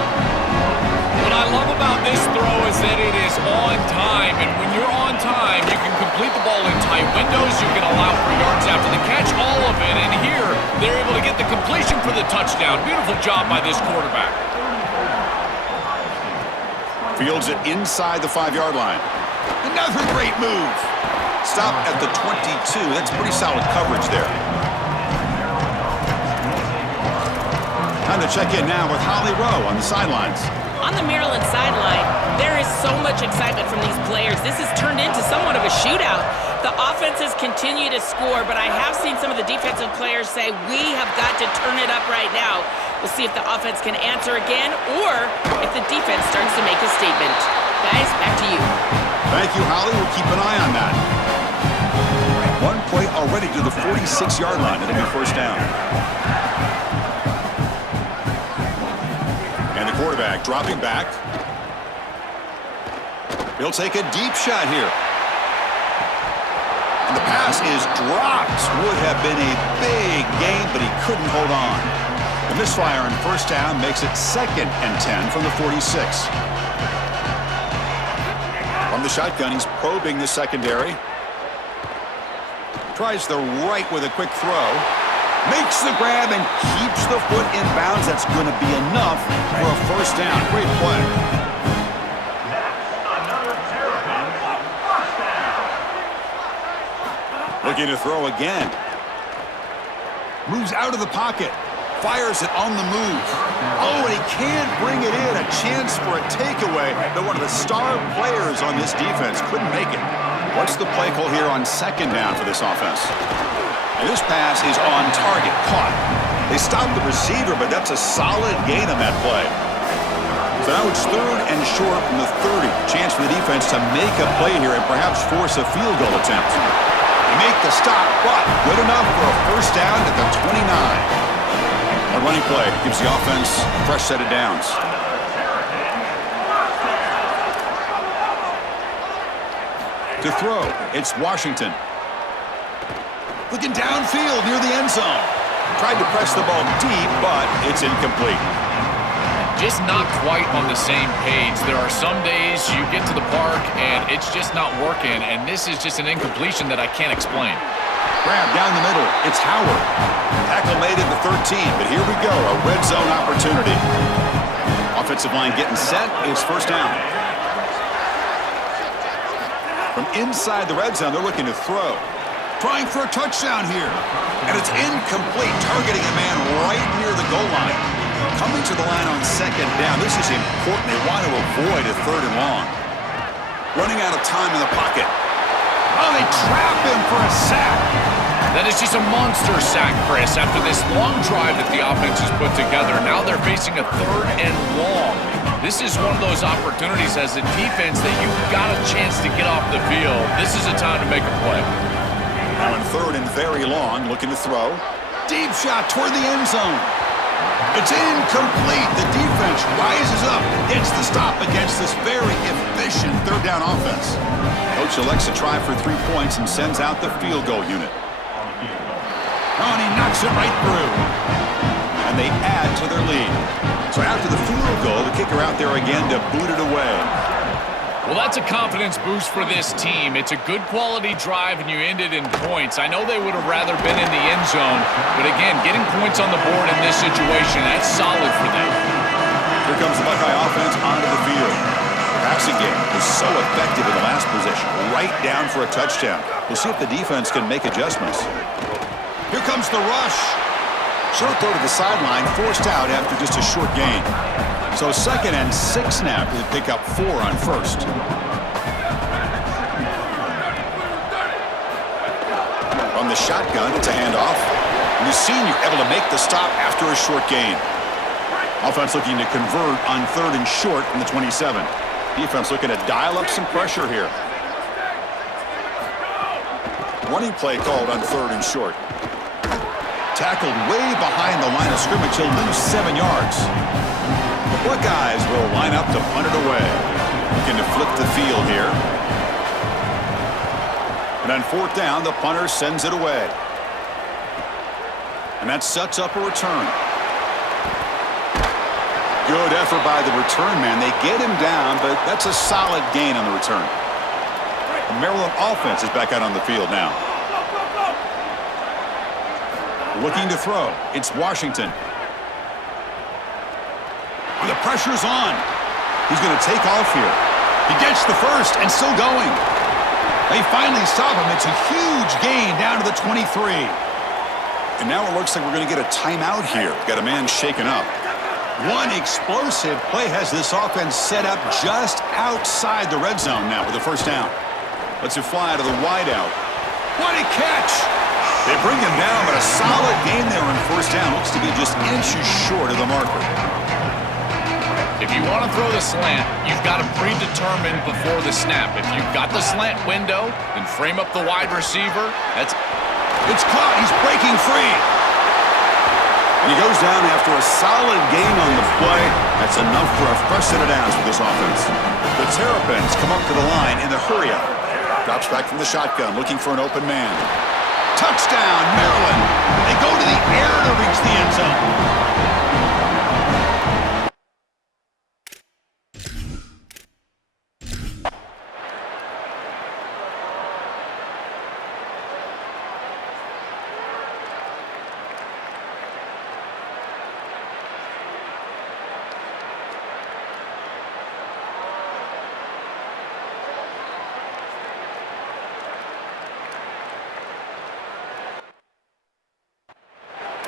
What I love about this throw is that it is on time, and when you're on time, you can complete the ball in tight windows. You can allow for yards after the catch, all of it, and here they're able to get the completion for the touchdown. Beautiful job by this quarterback. Fields it inside the 5-yard line. Another great move. Stop at the 22. That's pretty solid coverage there. Time to check in now with Holly Rowe on the sidelines. On the Maryland sideline, there is so much excitement from these players. This has turned into somewhat of a shootout. The offenses continue to score, but I have seen some of the defensive players say, we have got to turn it up right now. We'll see if the offense can answer again or if the defense starts to make a statement. Guys, back to you. Thank you, Holly. We'll keep an eye on that. One play already to the 46-yard line. It'll be 1st down. And the quarterback dropping back. He'll take a deep shot here. And the pass is dropped. Would have been a big gain, but he couldn't hold on. The misfire on first down makes it 2nd and 10 from the 46. From the shotgun, he's probing the secondary. Tries the right with a quick throw. Makes the grab and keeps the foot in bounds. That's going to be enough for a first down. Great play. Looking to throw again. Moves out of the pocket. Fires it on the move. Oh, and he can't bring it in. A chance for a takeaway, but one of the star players on this defense couldn't make it. What's the play call here on 2nd down for this offense? And this pass is on target. Caught. They stopped the receiver, but that's a solid gain on that play. So now it's 3rd and short from the 30. Chance for the defense to make a play here and perhaps force a field goal attempt. They make the stop, but good enough for a first down at the 29. A running play gives the offense a fresh set of downs. To throw, it's Washington. Looking downfield near the end zone. Tried to press the ball deep, but it's incomplete. Just not quite on the same page. There are some days you get to the park and it's just not working, and this is just an incompletion that I can't explain. Grab down the middle. It's Howard. Tackle made at the 13, but here we go, a red zone opportunity. Offensive line getting set. It's first down. From inside the red zone, they're looking to throw. Trying for a touchdown here. And it's incomplete, targeting a man right near the goal line. Coming to the line on 2nd down. This is important. They want to avoid a 3rd and long. Running out of time in the pocket. Oh, they trap him for a sack. That is just a monster sack, Chris. After this long drive that the offense has put together, now they're facing a 3rd and long. This is one of those opportunities as a defense that you've got a chance to get off the field. This is a time to make a play. Now in 3rd and very long, looking to throw. Deep shot toward the end zone. It's incomplete. The defense rises up, gets the stop against this very efficient 3rd down offense. Coach elects to try for 3 points and sends out the field goal unit. Oh, and he knocks it right through. And they add to their lead. So after the field goal, the kicker out there again to boot it away. Well, that's a confidence boost for this team. It's a good quality drive, and you ended in points. I know they would have rather been in the end zone, but again, getting points on the board in this situation, that's solid for them. Here comes the Buckeye offense onto the field. The passing game was so effective in the last possession, right down for a touchdown. We'll see if the defense can make adjustments. Here comes the rush. Short throw to the sideline, forced out after just a short gain. So 2nd and 6 now to pick up 4 on first. From the shotgun, it's a handoff. And the senior able to make the stop after a short gain. Offense looking to convert on 3rd and short from the 27. Defense looking to dial up some pressure here. Running play called on 3rd and short. Tackled way behind the line of scrimmage. He'll lose 7 yards. The Buckeyes will line up to punt it away. Looking to flip the field here. And on 4th down, the punter sends it away. And that sets up a return. Good effort by the return man. They get him down, but that's a solid gain on the return. The Maryland offense is back out on the field now. Looking to throw. It's Washington. The pressure's on. He's going to take off here. He gets the first and still going. They finally stop him. It's a huge gain down to the 23. And now it looks like we're going to get a timeout here. Got a man shaken up. One explosive play has this offense set up just outside the red zone now with a first down. Lets it fly to the wideout. What a catch! They bring him down, but a solid gain there on first down. Looks to be just inches short of the marker. If you want to throw the slant, you've got to predetermine before the snap. If you've got the slant window, then frame up the wide receiver. It's caught. He's breaking free. And he goes down after a solid gain on the play. That's enough for a fresh set of downs for this offense. The Terrapins come up to the line in the hurry-up. Drops back from the shotgun, looking for an open man. Touchdown, Maryland. They go to the air to reach the end zone.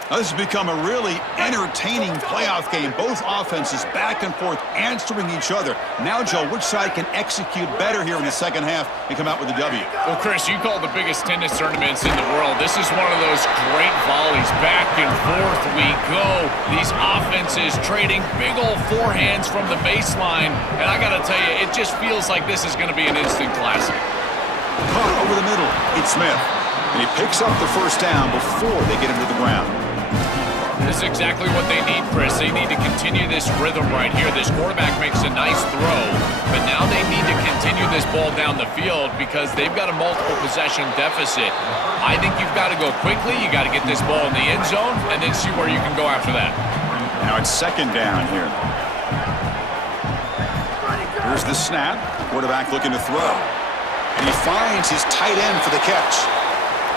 Now, this has become a really entertaining playoff game. Both offenses back and forth answering each other. Now, Joe, which side can execute better here in the second half and come out with a W? Well, Chris, you call the biggest tennis tournaments in the world. This is one of those great volleys. Back and forth we go. These offenses trading big old forehands from the baseline. And I got to tell you, it just feels like this is going to be an instant classic. Caught over the middle. It's Smith. And he picks up the first down before they get him to the ground. This is exactly what they need, Chris. They need to continue this rhythm right here. This quarterback makes a nice throw, but now they need to continue this ball down the field because they've got a multiple possession deficit. I think you've got to go quickly. You got to get this ball in the end zone and then see where you can go after that. Now it's second down here. Here's the snap. Quarterback looking to throw. And he finds his tight end for the catch.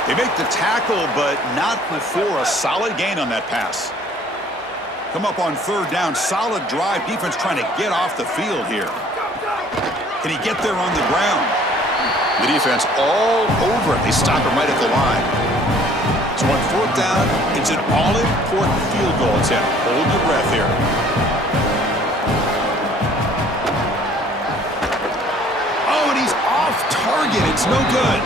They make the tackle, but not before a solid gain on that pass. Come up on third down. Solid drive. Defense trying to get off the field here. Can he get there on the ground? The defense all over it. They stop him right at the line. So on fourth down, it's an all-important field goal attempt. Hold your breath here. Oh, and he's off target. It's no good.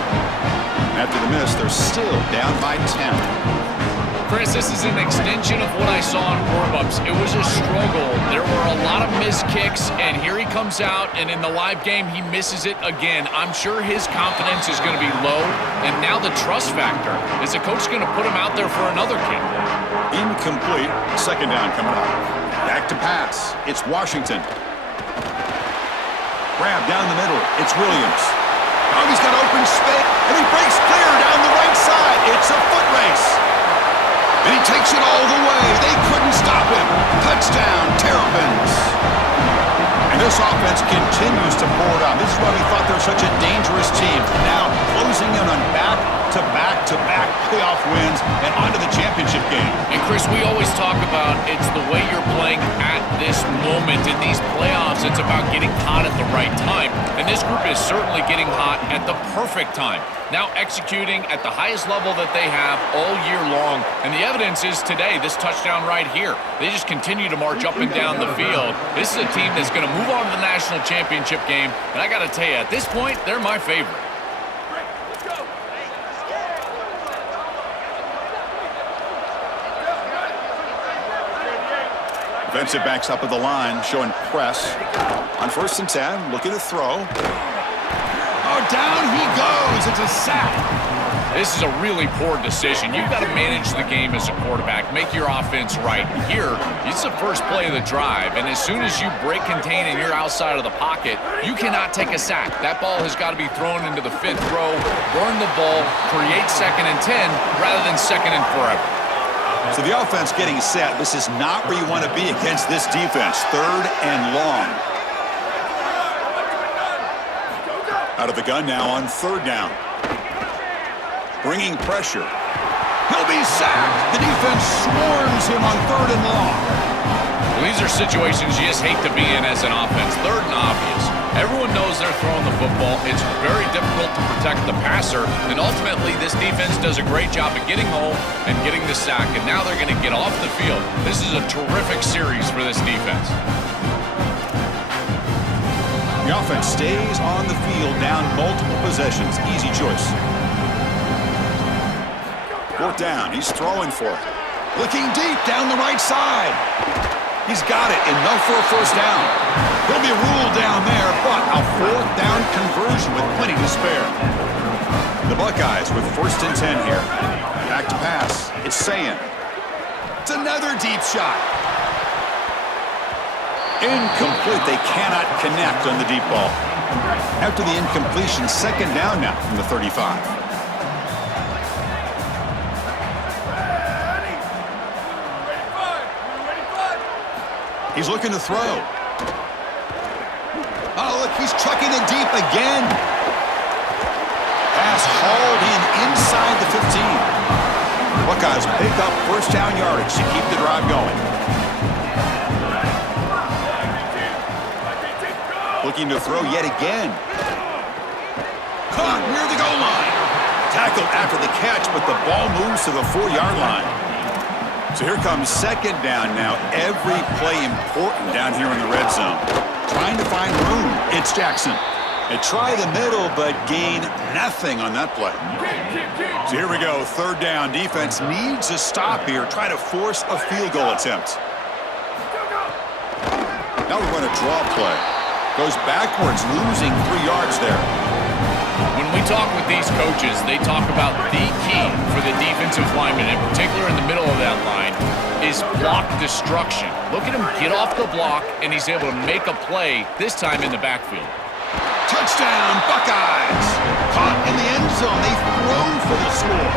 After the miss, they're still down by 10. Chris, this is an extension of what I saw in warm-ups. It was a struggle. There were a lot of missed kicks, and here he comes out, and in the live game, he misses it again. I'm sure his confidence is going to be low, and now the trust factor. Is the coach going to put him out there for another kick? Incomplete. Second down coming up. Back to pass. It's Washington. Grab down the middle. It's Williams. Oh, he's got open space, and he breaks clear down the right side. It's a foot race. And he takes it all the way. They couldn't stop him. Touchdown, Terrapins. And this offense continues to pour it on. This is why we thought they were such a dangerous team. Now closing in on back-to-back playoff wins and onto the championship game. And Chris, we always talk about it's the way you're playing at this moment. In these playoffs, it's about getting hot at the right time. And this group is certainly getting hot at the perfect time. Now executing at the highest level that they have all year long. And the evidence is today, this touchdown right here. They just continue to march up and down the field. This is a team that's going to move on to the national championship game. And I got to tell you, at this point, they're my favorite. Defensive backs up at the line, showing press. On 1st and 10, looking to throw. Oh, down he goes. It's a sack. This is a really poor decision. You've got to manage the game as a quarterback, make your offense right. Here, it's the first play of the drive, and as soon as you break contain and you're outside of the pocket, you cannot take a sack. That ball has got to be thrown into the 5th row, burn the ball, create 2nd and 10 rather than 2nd and forever. So the offense getting set. This is not where you want to be against this defense. 3rd and long. Out of the gun now on 3rd down. Bringing pressure. He'll be sacked. The defense swarms him on 3rd and long. Well, these are situations you just hate to be in as an offense. 3rd and obvious. Everyone knows they're throwing the football. It's very difficult to protect the passer, and ultimately this defense does a great job of getting home and getting the sack, and now they're going to get off the field. This is a terrific series for this defense. The offense stays on the field, down multiple possessions. Easy choice. 4th down. He's throwing for it. Looking deep down the right side. He's got it. Enough for a 1st down. He'll be ruled down there, but a 4th down conversion with plenty to spare. The Buckeyes with 1st and 10 here. Back to pass. It's Sayin. It's another deep shot. Incomplete. They cannot connect on the deep ball. After the incompletion, second down now from the 35. He's looking to throw. Oh, look, he's chucking it deep again. Pass hauled in inside the 15. Buckeyes pick up first down yardage to keep the drive going. Looking to throw yet again. Caught near the goal line. Tackled after the catch, but the ball moves to the 4-yard line. So here comes second down now. Every play important down here in the red zone. Trying to find room. It's Jackson. They try the middle, but gain nothing on that play. So here we go. Third down. Defense needs a stop here. Try to force a field goal attempt. Now we're going to draw play. Goes backwards, losing 3 yards there. When we talk with these coaches, they talk about the key for the defensive lineman, in particular in the middle of that line, is block destruction. Look at him get off the block, and he's able to make a play, this time in the backfield. Touchdown, Buckeyes! Caught in the end zone. They throw for the score.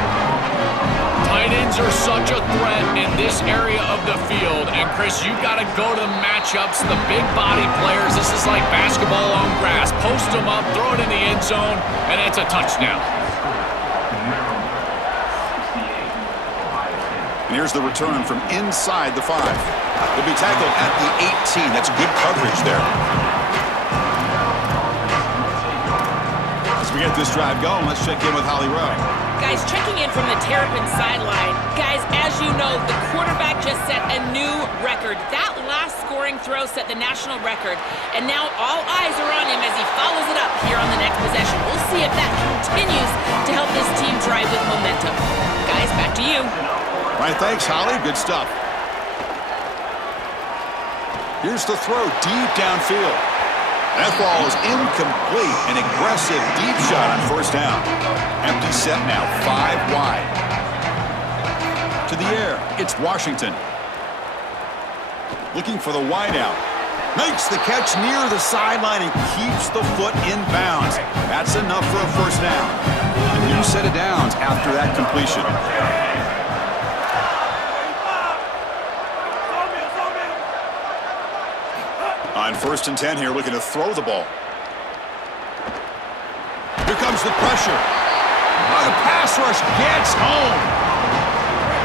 Tight ends are such a threat in this area of the field. And, Chris, you got to go to the matchups, the big body players. This is like basketball on grass. Post them up, throw it in the end zone, and it's a touchdown. And here's the return from inside the 5. He'll be tackled at the 18. That's good coverage there. As we get this drive going, let's check in with Holly Rowe. Guys, checking in from the Terrapin sideline. Guys, as you know, the quarterback just set a new record. That last scoring throw set the national record. And now all eyes are on him as he follows it up here on the next possession. We'll see if that continues to help this team drive with momentum. Guys, back to you. All right, thanks, Holly. Good stuff. Here's the throw deep downfield. That ball is incomplete. An aggressive deep shot on first down. Empty set now, 5 wide. To the air, it's Washington. Looking for the wideout. Makes the catch near the sideline and keeps the foot in bounds. That's enough for a first down. A new set of downs after that completion. On 1st and 10 here, looking to throw the ball. Here comes the pressure. Oh, the pass rush gets home.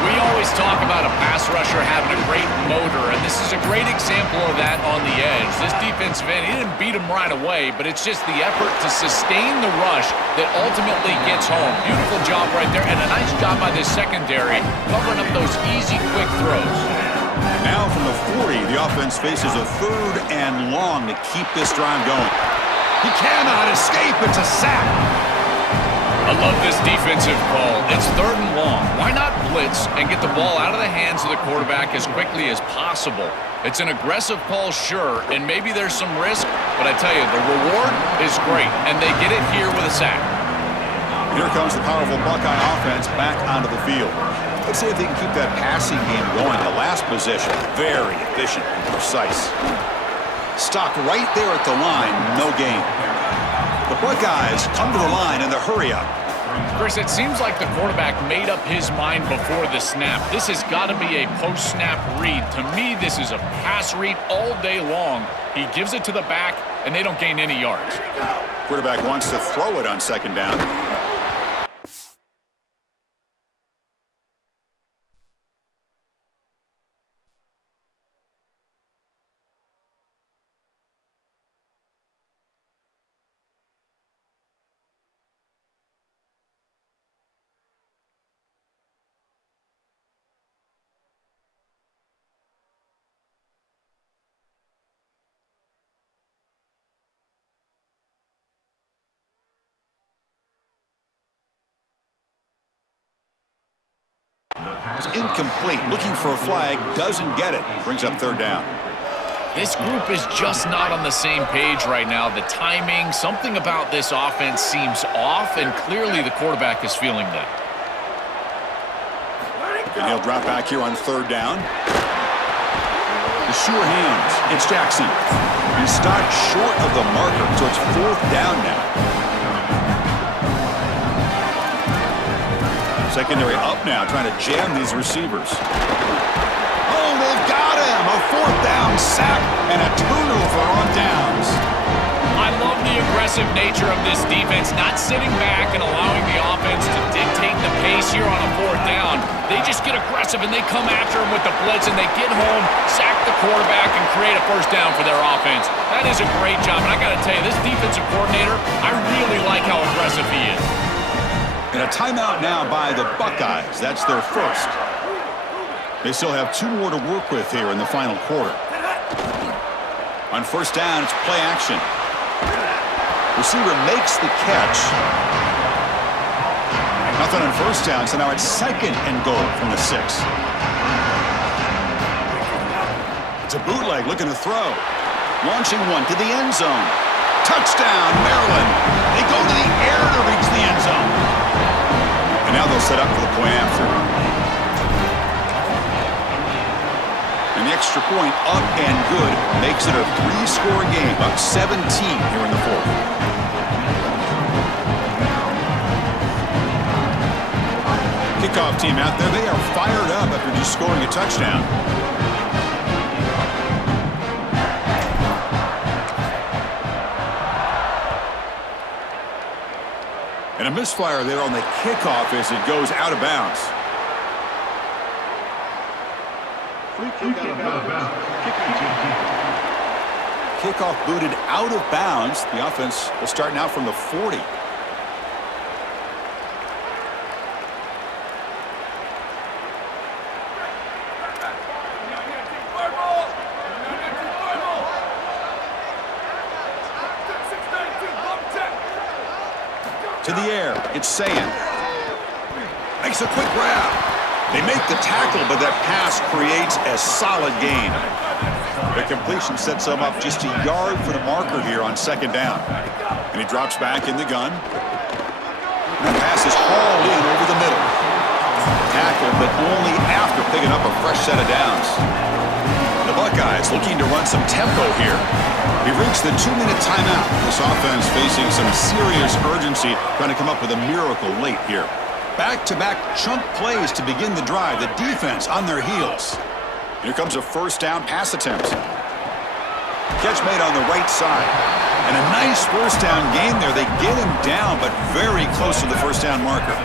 We always talk about a pass rusher having a great motor, and this is a great example of that on the edge. This defensive end, he didn't beat him right away, but it's just the effort to sustain the rush that ultimately gets home. Beautiful job right there, and a nice job by this secondary covering up those easy, quick throws. Now from the 40, the offense faces a 3rd and long to keep this drive going. He cannot escape. It's a sack. I love this defensive call. It's 3rd and long. Why not blitz and get the ball out of the hands of the quarterback as quickly as possible? It's an aggressive call, sure, and maybe there's some risk, but I tell you, the reward is great, and they get it here with a sack. Here comes the powerful Buckeye offense back onto the field. Let's see if they can keep that passing game going. The last possession, very efficient and precise. Stopped right there at the line, no gain. The Buckeyes come to the line in the hurry-up. Chris, it seems like the quarterback made up his mind before the snap. This has got to be a post-snap read. To me, this is a pass read all day long. He gives it to the back, and they don't gain any yards. Quarterback wants to throw it on 2nd down. It's incomplete. Looking for a flag. Doesn't get it. Brings up 3rd down. This group is just not on the same page right now. The timing, something about this offense seems off, and clearly the quarterback is feeling that. And he'll drop back here on 3rd down. The sure hands. It's Jackson. He's stopped short of the marker, so it's 4th down now. Secondary up now, trying to jam these receivers. Oh, they've got him! A 4th down sack and a turnover on downs. I love the aggressive nature of this defense, not sitting back and allowing the offense to dictate the pace here on a 4th down. They just get aggressive and they come after him with the blitz and they get home, sack the quarterback, and create a 1st down for their offense. That is a great job, and I got to tell you, this defensive coordinator, I really like how aggressive he is. And a timeout now by the Buckeyes. That's their first. They still have 2 more to work with here in the final quarter. On 1st down, it's play action. Receiver makes the catch. Nothing on 1st down, so now it's 2nd and goal from the 6. It's a bootleg looking to throw. Launching one to the end zone. Touchdown, Maryland. They go to the air to reach the end zone. And now they'll set up for the point after. And the extra point up and good makes it a 3-score game, up 17 here in the 4th. Kickoff team out there, they are fired up after just scoring a touchdown. And a misfire there on the kickoff as it goes out of bounds. Kickoff booted out of bounds. The offense will start now from the 40. To the air, it's Sayan. Makes a quick grab. They make the tackle, but that pass creates a solid gain. The completion sets him up just a yard for the marker here on 2nd down. And he drops back in the gun. And the pass is hauled in over the middle. Tackle, but only after picking up a fresh set of downs. The Buckeyes looking to run some tempo here. We reached the 2-minute timeout. This offense facing some serious urgency, trying to come up with a miracle late here. Back-to-back chunk plays to begin the drive. The defense on their heels. Here comes a 1st down pass attempt. Catch made on the right side. And a nice 1st down gain there. They get him down, but very close to the 1st down marker.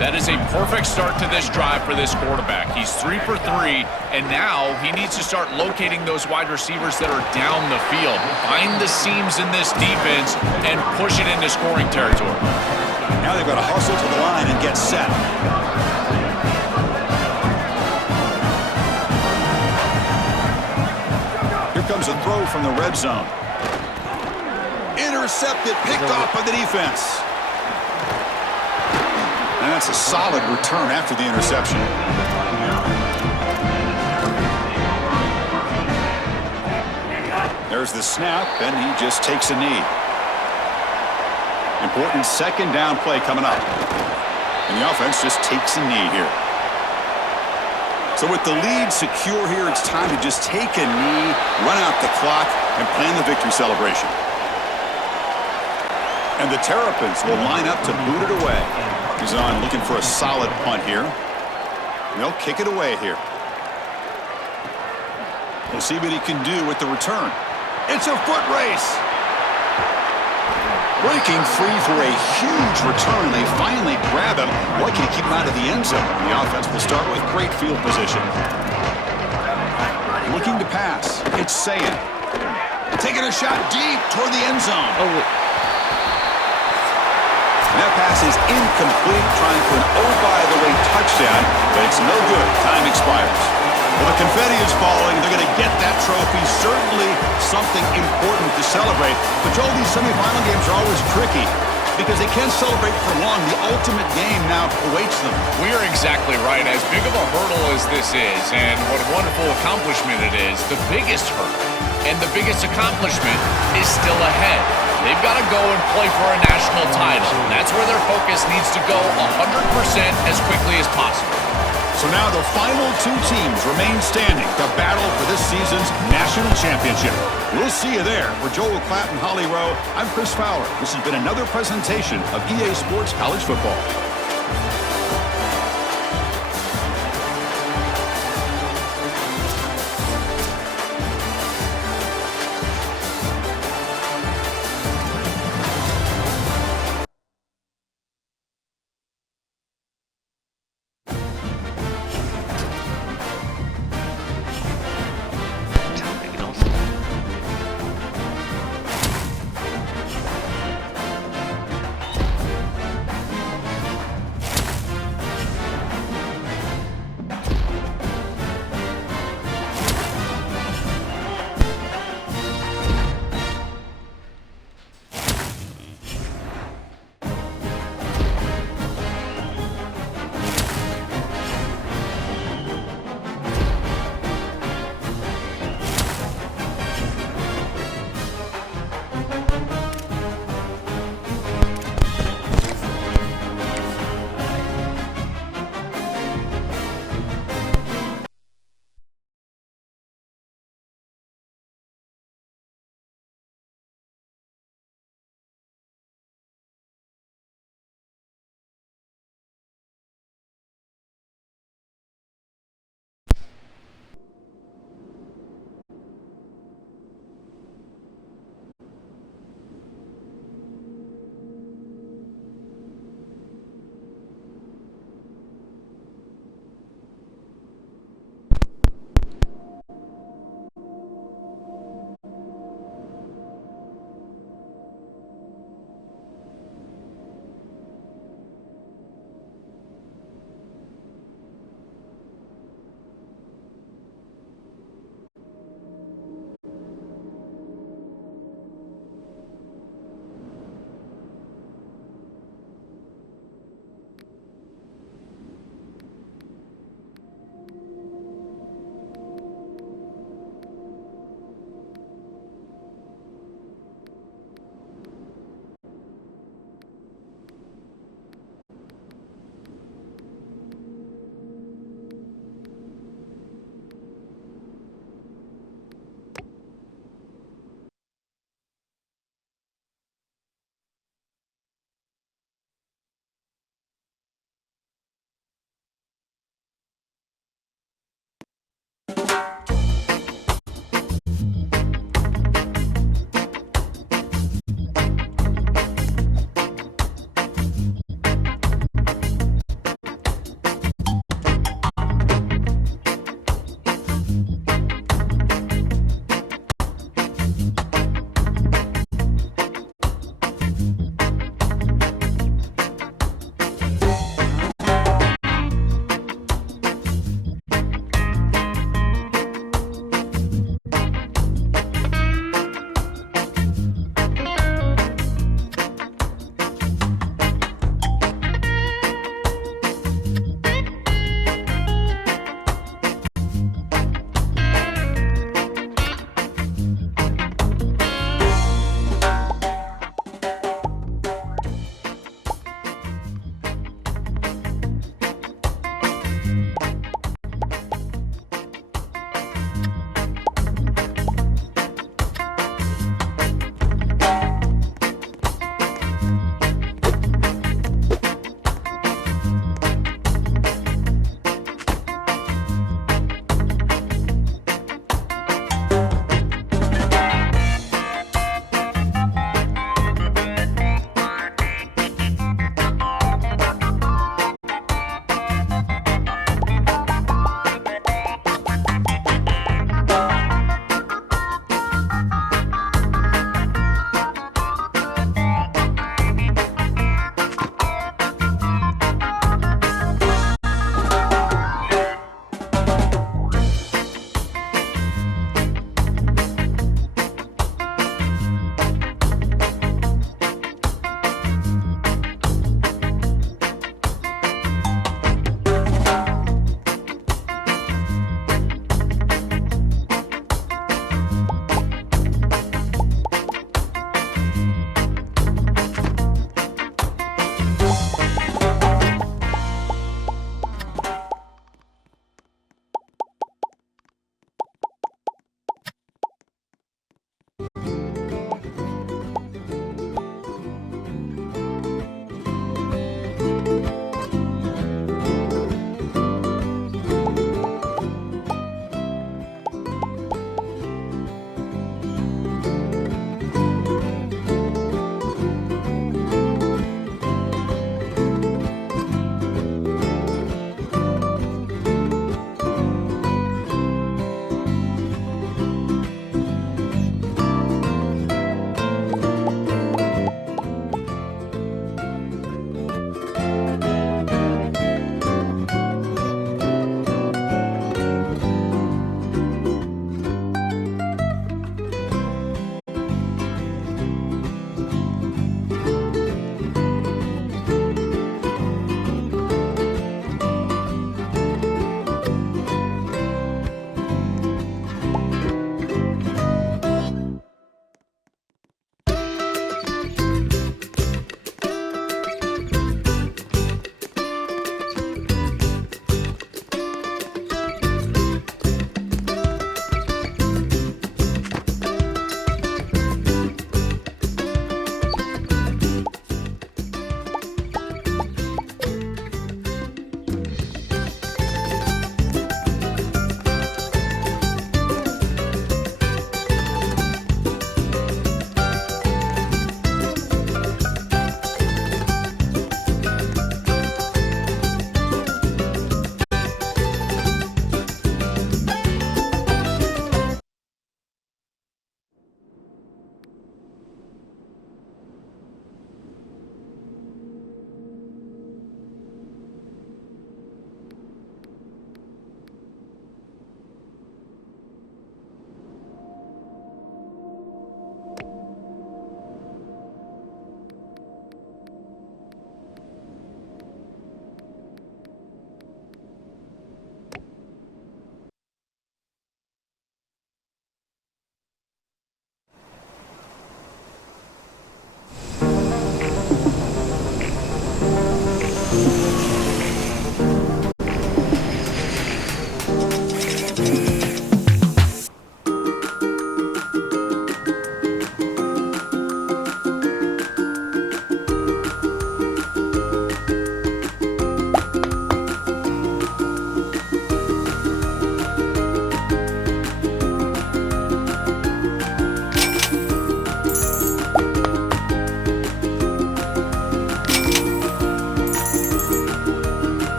That is a perfect start to this drive for this quarterback. He's 3 for 3, and now he needs to start locating those wide receivers that are down the field. Find the seams in this defense and push it into scoring territory. Now they've got to hustle to the line and get set. Here comes a throw from the red zone. Intercepted, picked off by the defense. And that's a solid return after the interception. There's the snap, and he just takes a knee. Important 2nd down play coming up. And the offense just takes a knee here. So with the lead secure here, it's time to just take a knee, run out the clock, and plan the victory celebration. And the Terrapins will line up to boot it away. He's on looking for a solid punt here. They'll kick it away here. We'll see what he can do with the return. It's a foot race. Breaking free for a huge return. They finally grab him. Lucky to keep him out of the end zone. The offense will start with great field position. Looking to pass. It's Sayan. Taking a shot deep toward the end zone. And that pass is incomplete, trying for an oh-by-the-way touchdown, but it's no good. Time expires. Well, the confetti is falling. They're going to get that trophy. Certainly something important to celebrate. But, Joel, these semifinal games are always tricky because they can't celebrate for long. The ultimate game now awaits them. We are exactly right. As big of a hurdle as this is, and what a wonderful accomplishment it is, the biggest hurdle and the biggest accomplishment is still ahead. They've got to go and play for a national title. That's where their focus needs to go 100% as quickly as possible. So now the final two teams remain standing to battle for this season's national championship. We'll see you there. For Joel Klatt and Holly Rowe, I'm Chris Fowler. This has been another presentation of EA Sports College Football.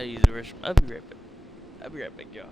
gotta use the restroom. I'll be right back. I'll be right back, y'all.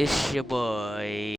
It's your boy.